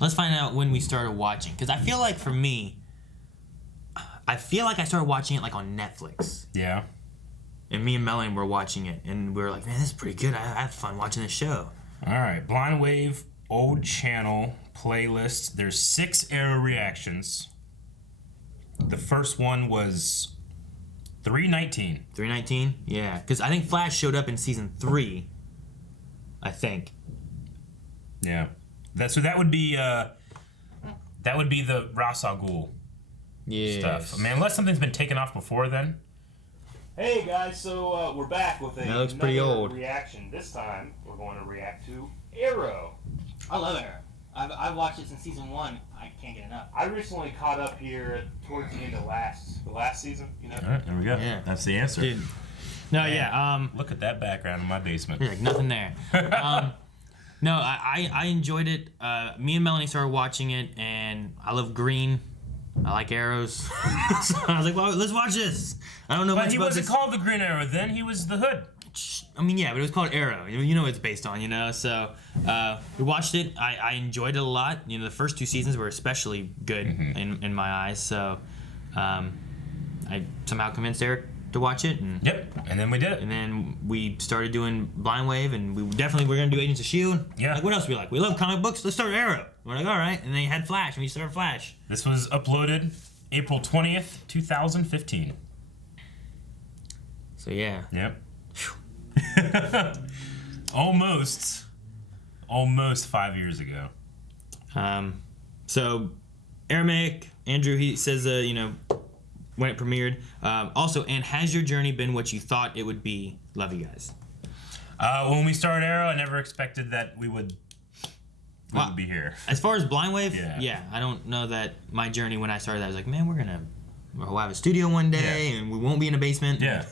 Let's find out when we started watching. Because I feel like for me, I started watching it like on Netflix. Yeah. And me and Melanie were watching it, and we were like, man, this is pretty good. I had fun watching this show. All right, Blind Wave old channel playlist. There's 6 Arrow reactions. The first one was 319. 319? Yeah, because I think Flash showed up in season 3. I think. Yeah. So that would be the Ra's al Ghul stuff. I mean, unless something's been taken off before then. Hey guys, so we're back with That looks pretty old. reaction. This time we're going to react to Arrow. I love Arrow. I've watched it since season 1. I can't get enough. I recently caught up here towards the end of the last season. All right, there we go. Yeah. That's the answer. Dude. No, Man, yeah. Look at that background in my basement. There's like nothing there. No, I enjoyed it. Me and Melanie started watching it, and I love green. I like arrows. So I was like, well, let's watch this. I don't know much about this. But he wasn't called the Green Arrow then. He was the Hood. I mean, yeah, but it was called Arrow. You know what it's based on, So we watched it. I enjoyed it a lot. The first 2 seasons were especially good in my eyes. So I somehow convinced Eric to watch it. And then we did it. And then we started doing Blind Wave, and we definitely were going to do Agents of S.H.I.E.L.D. Yeah. Like, what else we like? We love comic books. Let's start Arrow. We're like, all right. And then you had Flash, and we started Flash. This was uploaded April 20th, 2015. So, yeah. Yep. Almost 5 years ago. So, Aramaic, Andrew, he says, when it premiered. Also, and has your journey been what you thought it would be? Love you guys. When we started Arrow, I never expected that we would be here. As far as Blind Wave, yeah. I don't know that my journey when I started that, I was like, man, we'll have a studio one day, and we won't be in a basement. Yeah.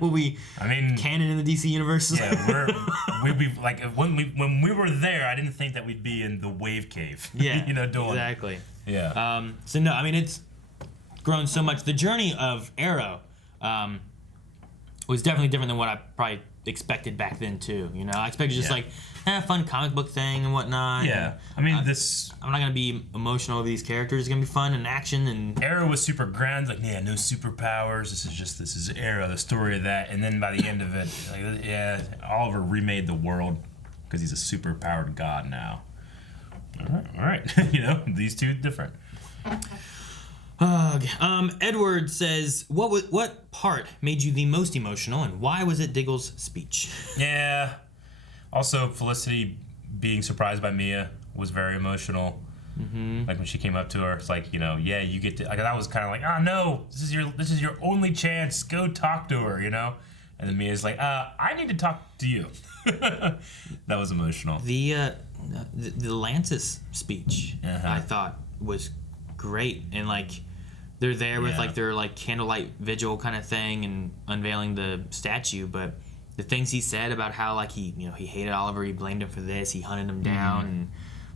We'll be canon in the DC universe. Yeah, we'd be like, when we were there, I didn't think that we'd be in the Wave Cave. Yeah, doing exactly. Yeah. So no, I mean, it's grown so much. The journey of Arrow was definitely different than what I probably expected back then too. You know, I expected just like a fun comic book thing and whatnot. Yeah, I mean this. I'm not gonna be emotional over these characters. It's gonna be fun and action and. Arrow was super grand, like no superpowers. This is Arrow, the story of that. And then by the end of it, like Oliver remade the world because he's a super powered god now. All right. These two different. Edward says, what part made you the most emotional, and why was it Diggle's speech? Yeah. Also, Felicity being surprised by Mia was very emotional. Mm-hmm. Like when she came up to her, it's like, you get to. Like I was kind of like, oh no, this is your only chance. Go talk to her, And then Mia's like, I need to talk to you. That was emotional. The Lance's speech, I thought was great, and like they're there with like their like candlelight vigil kind of thing and unveiling the statue, but the things he said about how like he hated Oliver, he blamed him for this, he hunted him down and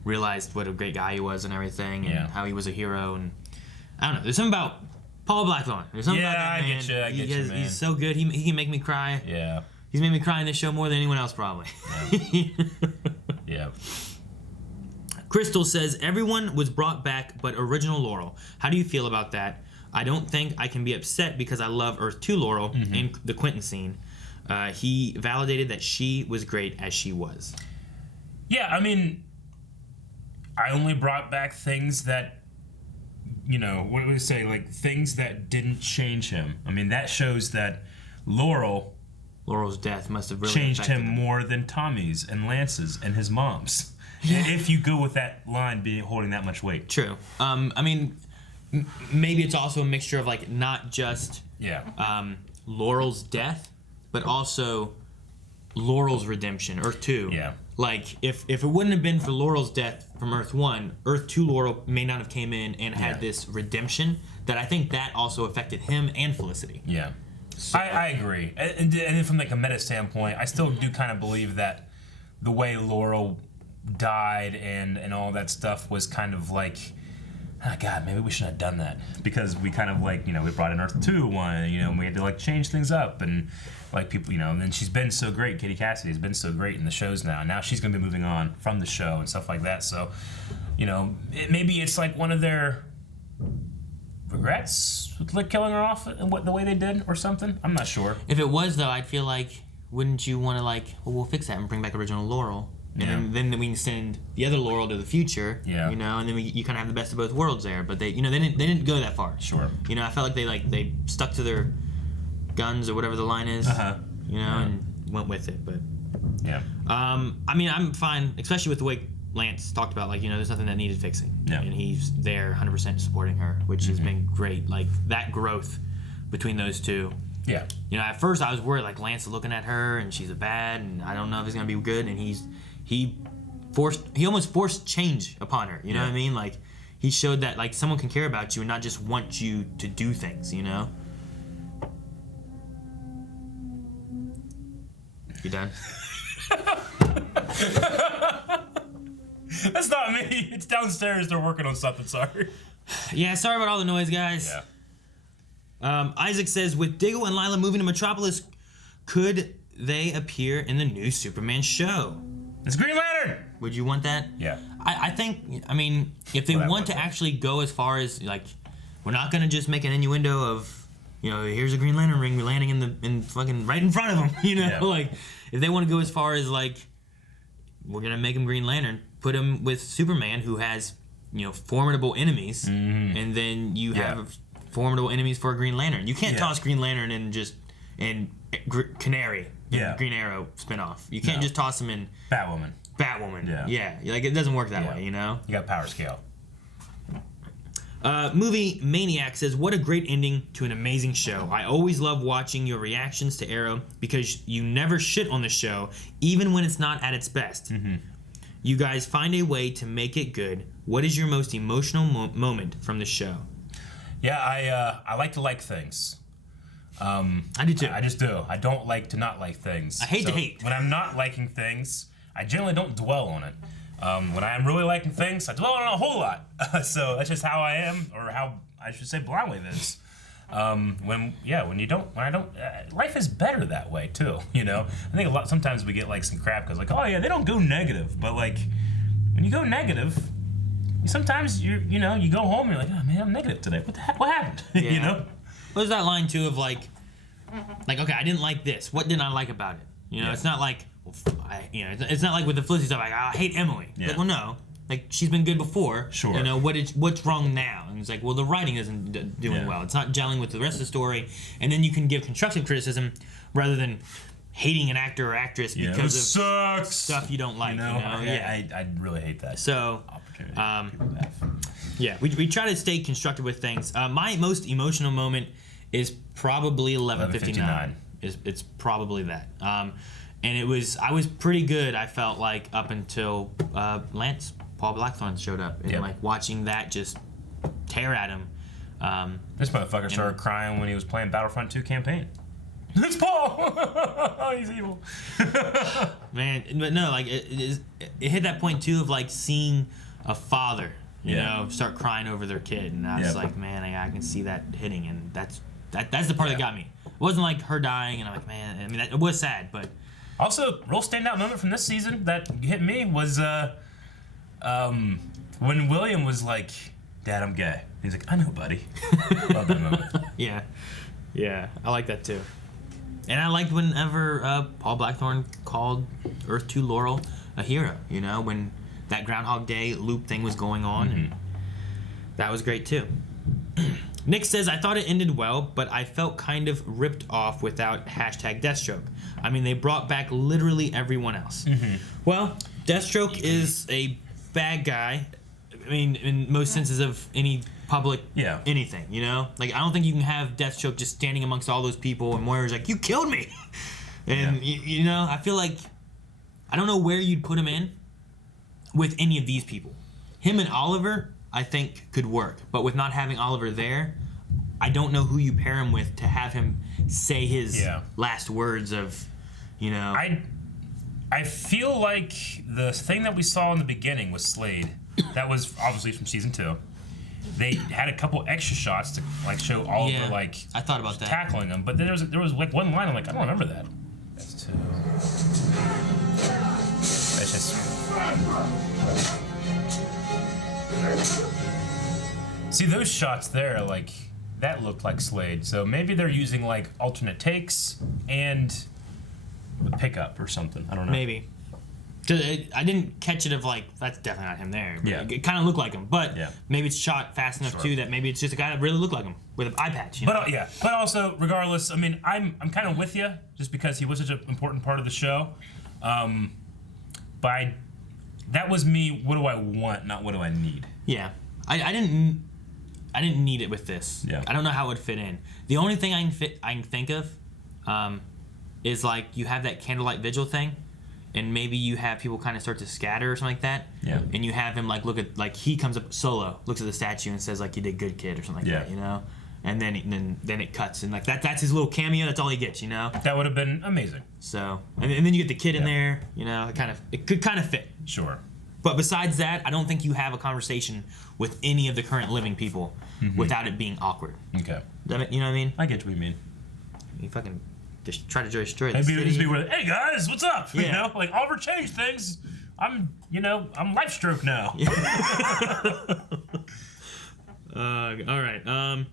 realized what a great guy he was and everything, and how he was a hero, and I don't know, there's something about Paul Blackthorne. There's something about that man. I get you, man. He's so good. He can make me cry. Yeah. He's made me cry in this show more than anyone else, probably. Yeah. Crystal says, everyone was brought back but original Laurel. How do you feel about that? I don't think I can be upset because I love Earth 2 Laurel in the Quentin scene. He validated that she was great as she was. Yeah, I mean, I only brought back things that, what do we say, like things that didn't change him. I mean, that shows that Laurel's death must have really changed him more than Tommy's and Lance's and his mom's. Yeah. If you go with that line being holding that much weight. True. I mean, maybe it's also a mixture of like not just Laurel's death, but also Laurel's redemption, Earth 2. Yeah. Like if it wouldn't have been for Laurel's death from Earth 1, Earth 2 Laurel may not have came in and had this redemption that I think that also affected him and Felicity. Yeah. So, I agree. And then from like a meta standpoint, I still do kind of believe that the way Laurel died and all that stuff was kind of like, God, maybe we shouldn't have done that, because we kind of like, we brought in Earth 2 one, and we had to like change things up, and like people, and then she's been so great. Katie Cassidy has been so great in the shows now. Now she's gonna be moving on from the show and stuff like that. So, maybe it's like one of their regrets with like killing her off and the way they did or something. I'm not sure. If it was though, I'd feel like, wouldn't you want to like, well, we'll fix that and bring back original Laurel. And then we can send the other Laurel to the future, and then you kind of have the best of both worlds there. But they didn't go that far. Sure. I felt like they stuck to their guns or whatever the line is, and went with it. But I mean, I'm fine, especially with the way Lance talked about, like, there's nothing that needed fixing, and he's there 100% supporting her, which has been great. Like that growth between those two. Yeah. At first I was worried, like Lance is looking at her and she's a bad, and I don't know if he's gonna be good, and he almost forced change upon her. You know what I mean? Like he showed that like someone can care about you and not just want you to do things. You done? That's not me. It's downstairs. They're working on something. Sorry. Yeah. Sorry about all the noise, guys. Yeah. Isaac says, with Diggle and Lila moving to Metropolis, could they appear in the new Superman show? It's Green Lantern! Would you want that? Yeah. I think, if they want to actually go as far as, like, we're not going to just make an innuendo of, here's a Green Lantern ring landing in fucking right in front of them, Like, if they want to go as far as, like, we're going to make him Green Lantern, put him with Superman, who has, formidable enemies, and then you have formidable enemies for a Green Lantern. You can't toss Green Lantern and Canary, Green Arrow spinoff. You can't just toss them in Batwoman. Yeah. Like it doesn't work that way, You got power scale. Movie Maniac says, what a great ending to an amazing show. I always love watching your reactions to Arrow because you never shit on the show, even when it's not at its best. You guys find a way to make it good. What is your most emotional moment from the show? Yeah, I like to like things. I do too. I just do. I don't like to not like things. I hate to hate. When I'm not liking things, I generally don't dwell on it. When I am really liking things, I dwell on it a whole lot. So that's just how I am, or how I should say blindly this. When you don't, life is better that way too. You know, I think sometimes we get like some crap because like, oh yeah, they don't go negative, but like when you go negative, sometimes you go home and you're like, oh man, I'm negative today. What the heck? What happened? Yeah. You know? What was that line too of like, okay, I didn't like this. What didn't I like about it? You know, it's not like, it's not like with the Felicity stuff. Like, I hate Emily. Yeah. Like, well, no. Like, she's been good before. Sure. You know, what's wrong now? And it's like, well, the writing isn't doing well. It's not gelling with the rest of the story. And then you can give constructive criticism rather than hating an actor or actress because of stuff you don't like. You know? I really hate that. So, yeah, we try to stay constructive with things. My most emotional moment is probably 11:59. It's probably that. And I was pretty good, I felt like, up until Paul Blackthorne showed up. And like watching that just tear at him. This motherfucker started crying when he was playing Battlefront 2 campaign. It's Paul! He's evil. Man, but no, like it hit that point too of like seeing a father, you know, start crying over their kid. And I was like, man, I can see that hitting. And that's the part that got me. It wasn't like her dying and I'm like, man, I mean, it was sad, but... Also, real standout moment from this season that hit me was when William was like, Dad, I'm gay. He's like, I know, buddy. Love that moment. Yeah, I like that too. And I liked whenever Paul Blackthorne called Earth 2 Laurel a hero, you know, when that Groundhog Day loop thing was going on. Mm-hmm. And that was great too. Nick says, I thought it ended well, but I felt kind of ripped off without #Deathstroke. I mean, they brought back literally everyone else. Mm-hmm. Well, Deathstroke is a bad guy. I mean, in most senses of any public anything, you know? Like, I don't think you can have Deathstroke just standing amongst all those people and Moira's like, you killed me! And, you know, I feel like, I don't know where you'd put him in with any of these people. Him and Oliver, I think, could work. But with not having Oliver there, I don't know who you pair him with to have him say his last words of, you know... I feel like the thing that we saw in the beginning with Slade, that was obviously from season 2. They had a couple extra shots to like show Oliver like I thought about that. Tackling him, but then there was like one line I'm like, I don't remember that. That's 2. That's just... See those shots there, like that looked like Slade. So maybe they're using like alternate takes and a pickup or something. I don't know. Maybe. I didn't catch it of like, that's definitely not him there. But it kind of looked like him. But maybe it's shot fast enough too that maybe it's just a guy that really looked like him with an eye patch. You know? But but also, regardless, I mean, I'm kind of with you just because he was such an important part of the show. But that was me. What do I want, not what do I need? Yeah, I didn't need it with this. Yeah. I don't know how it would fit in. The only thing I can think of is like you have that candlelight vigil thing. And maybe you have people kind of start to scatter or something like that. Yeah. And you have him like look at like he comes up solo, looks at the statue and says like you did good, kid, or something like that, you know. And then it cuts and like that's his little cameo. That's all he gets, you know. That would have been amazing. So and then you get the kid in there, you know. It could kind of fit. Sure. But besides that, I don't think you have a conversation with any of the current living people without it being awkward. Okay. You know what I mean? I get what you mean. You fucking. Just try to destroy the city. city. Hey guys, what's up? You know, like Oliver changed things. I'm Deathstroke now. All right.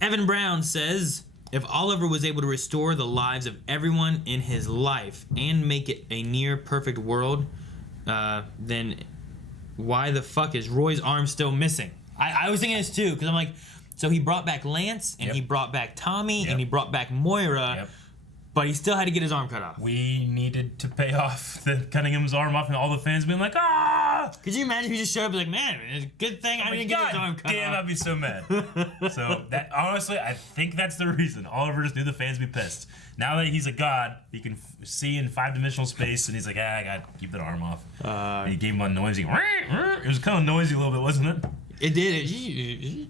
Evan Brown says, if Oliver was able to restore the lives of everyone in his life and make it a near perfect world, then why the fuck is Roy's arm still missing? I was thinking this too, because I'm like, so he brought back Lance, and he brought back Tommy, and he brought back Moira, but he still had to get his arm cut off. We needed to pay off the cutting his arm off, and all the fans being like, ah! Could you imagine if he just showed up and was like, man, it's a good thing I didn't get his arm cut off. Damn, I'd be so mad. So, that honestly, I think that's the reason. Oliver just knew the fans would be pissed. Now that he's a god, he can see in 5-dimensional space, and he's like, I gotta keep that arm off. And he gave him a noisy, it was kind of noisy a little bit, wasn't it? It did.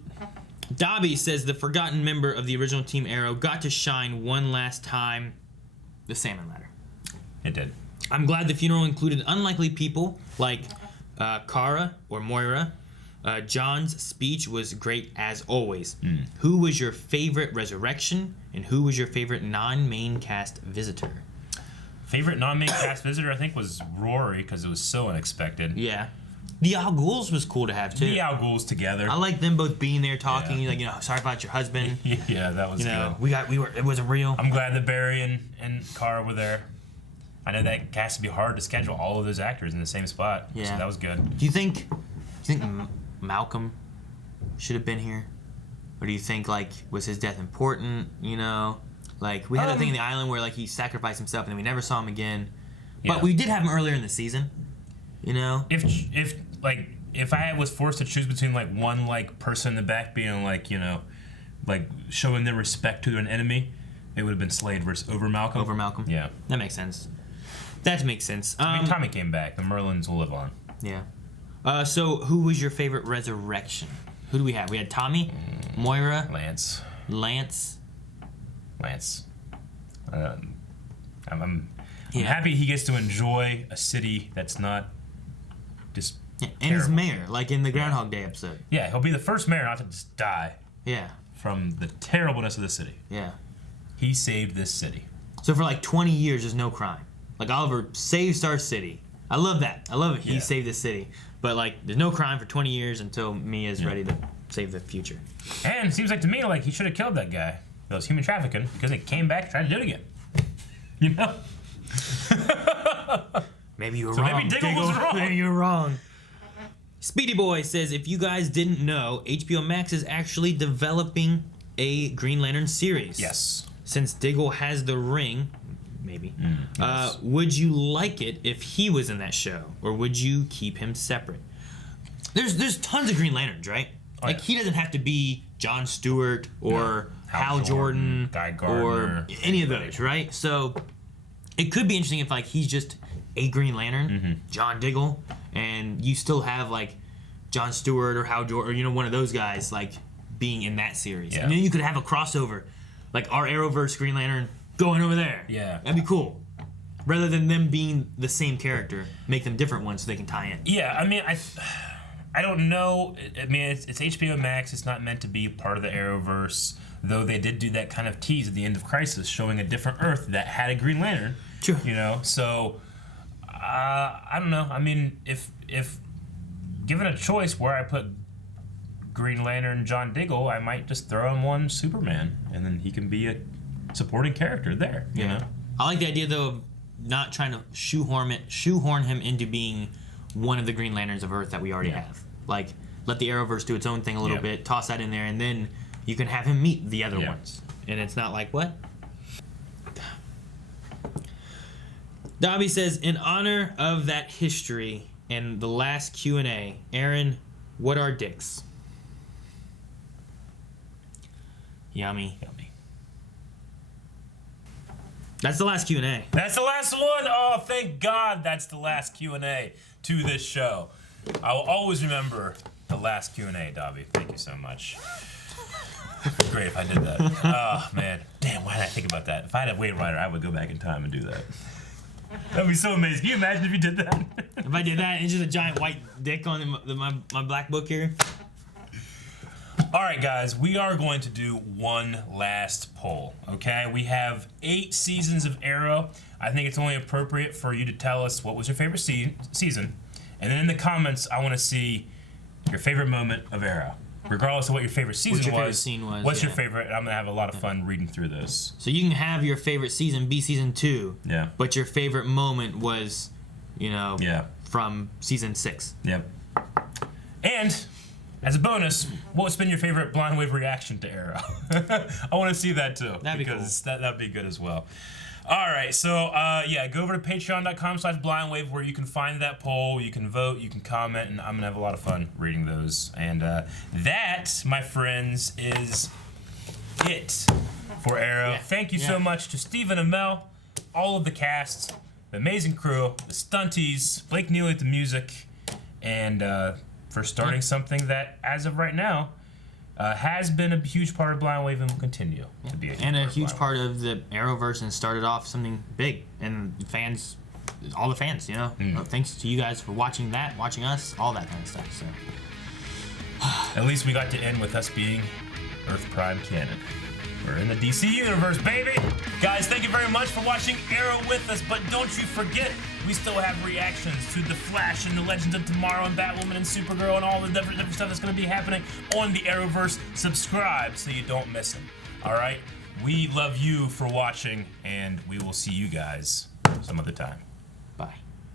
Dobby says the forgotten member of the original Team Arrow got to shine one last time. The salmon ladder. It did. I'm glad the funeral included unlikely people like Kara or Moira, John's speech was great as always. Who was your favorite resurrection, and who was your favorite non-main cast visitor? Favorite non-main cast visitor, I think, was Rory, because it was so unexpected. Yeah. The Al Ghul's was cool to have, too. The Al Ghul's together. I like them both being there talking, like, sorry about your husband. Yeah, that was good. It wasn't real. I'm glad that Barry and Cara were there. I know that has to be hard to schedule all of those actors in the same spot. Yeah. So that was good. Do you think Malcolm should have been here? Or do you think, like, was his death important, Like, we had a thing in the island where, like, he sacrificed himself and then we never saw him again. Yeah. But we did have him earlier in the season, If I was forced to choose between, like, one, like, person in the back being, like, like, showing their respect to an enemy, it would have been Slade over Malcolm. Over Malcolm? Yeah. That makes sense. That makes sense. I mean, Tommy came back. The Merlins will live on. Yeah. So, who was your favorite resurrection? Who do we have? We had Tommy, Moira, Lance. I'm happy he gets to enjoy a city that's not just and he's mayor, like in the Groundhog Day episode. Yeah, he'll be the first mayor not to just die. Yeah. From the terribleness of the city. Yeah. He saved this city. So for like 20 years, there's no crime. Like Oliver saved our city. I love that. I love it. He saved the city. But like, there's no crime for 20 years until Mia's ready to save the future. And it seems like to me, like he should have killed that guy. That was human trafficking because it came back and tried to do it again. Maybe you were wrong. Maybe Diggle was wrong. Maybe you're wrong. Speedy Boy says, if you guys didn't know, HBO Max is actually developing a Green Lantern series. Yes. Since Diggle has the ring, maybe, would you like it if he was in that show? Or would you keep him separate? There's tons of Green Lanterns, right? He doesn't have to be Jon Stewart or Hal Jordan, Guy Gardner, or any of those, right? So it could be interesting if like he's just a Green Lantern, John Diggle, and you still have like Jon Stewart or Hal Jordan, or one of those guys like being in that series. And then you could have a crossover, like our Arrowverse Green Lantern going over there. Yeah, that'd be cool. Rather than them being the same character, make them different ones so they can tie in. Yeah, I mean, I don't know. I mean, it's HBO Max. It's not meant to be part of the Arrowverse, though they did do that kind of tease at the end of Crisis, showing a different Earth that had a Green Lantern. Sure. So I don't know. I mean, if given a choice where I put Green Lantern John Diggle, I might just throw him one Superman, and then he can be a supporting character there. You know. I like the idea though of not trying to shoehorn him into being one of the Green Lanterns of Earth that we already have. Like, let the Arrowverse do its own thing a little bit, toss that in there, and then you can have him meet the other ones. And it's not like, what? Dobby says, in honor of that history and the last Q&A, Aaron, what are dicks? Yummy. That's the last Q&A. That's the last one. Oh, thank God that's the last Q&A to this show. I will always remember the last Q&A, Dobby. Thank you so much. Great if I did that. Oh, man. Damn, why did I think about that? If I had a Wave Rider, I would go back in time and do that. That'd be so amazing. Can you imagine if you did that? If I did that, and it's just a giant white dick on my black book here. All right, guys, we are going to do one last poll, okay? We have 8 seasons of Arrow. I think it's only appropriate for you to tell us what was your favorite season. And then in the comments, I want to see your favorite moment of Arrow. Regardless of what your favorite season What your favorite scene was, What's your favorite? I'm going to have a lot of fun reading through this. So you can have your favorite season be season 2. Yeah. But your favorite moment was, from season 6. Yep. And as a bonus, what has been your favorite Blind Wave reaction to Arrow? I want to see that too. That'd be cool. That'd be good as well. All right, so go over to patreon.com/blindwave where you can find that poll, you can vote, you can comment, and I'm gonna have a lot of fun reading those. And that, my friends, is it for Arrow. Thank you so much to Stephen and Mel, all of the cast, the amazing crew, the stunties, Blake Neely at the music, and for starting something that, as of right now, has been a huge part of Blind Wave and will continue to be a huge part of the Arrowverse, and started off something big. And fans, all the fans, thanks to you guys for watching us, all that kind of stuff. So At least we got to end with us being Earth Prime canon. We're in the DC universe, baby! Guys, thank you very much for watching Arrow with us, but don't you forget, we still have reactions to The Flash and The Legends of Tomorrow and Batwoman and Supergirl and all the different stuff that's going to be happening on the Arrowverse. Subscribe so you don't miss them, alright? We love you for watching, and we will see you guys some other time.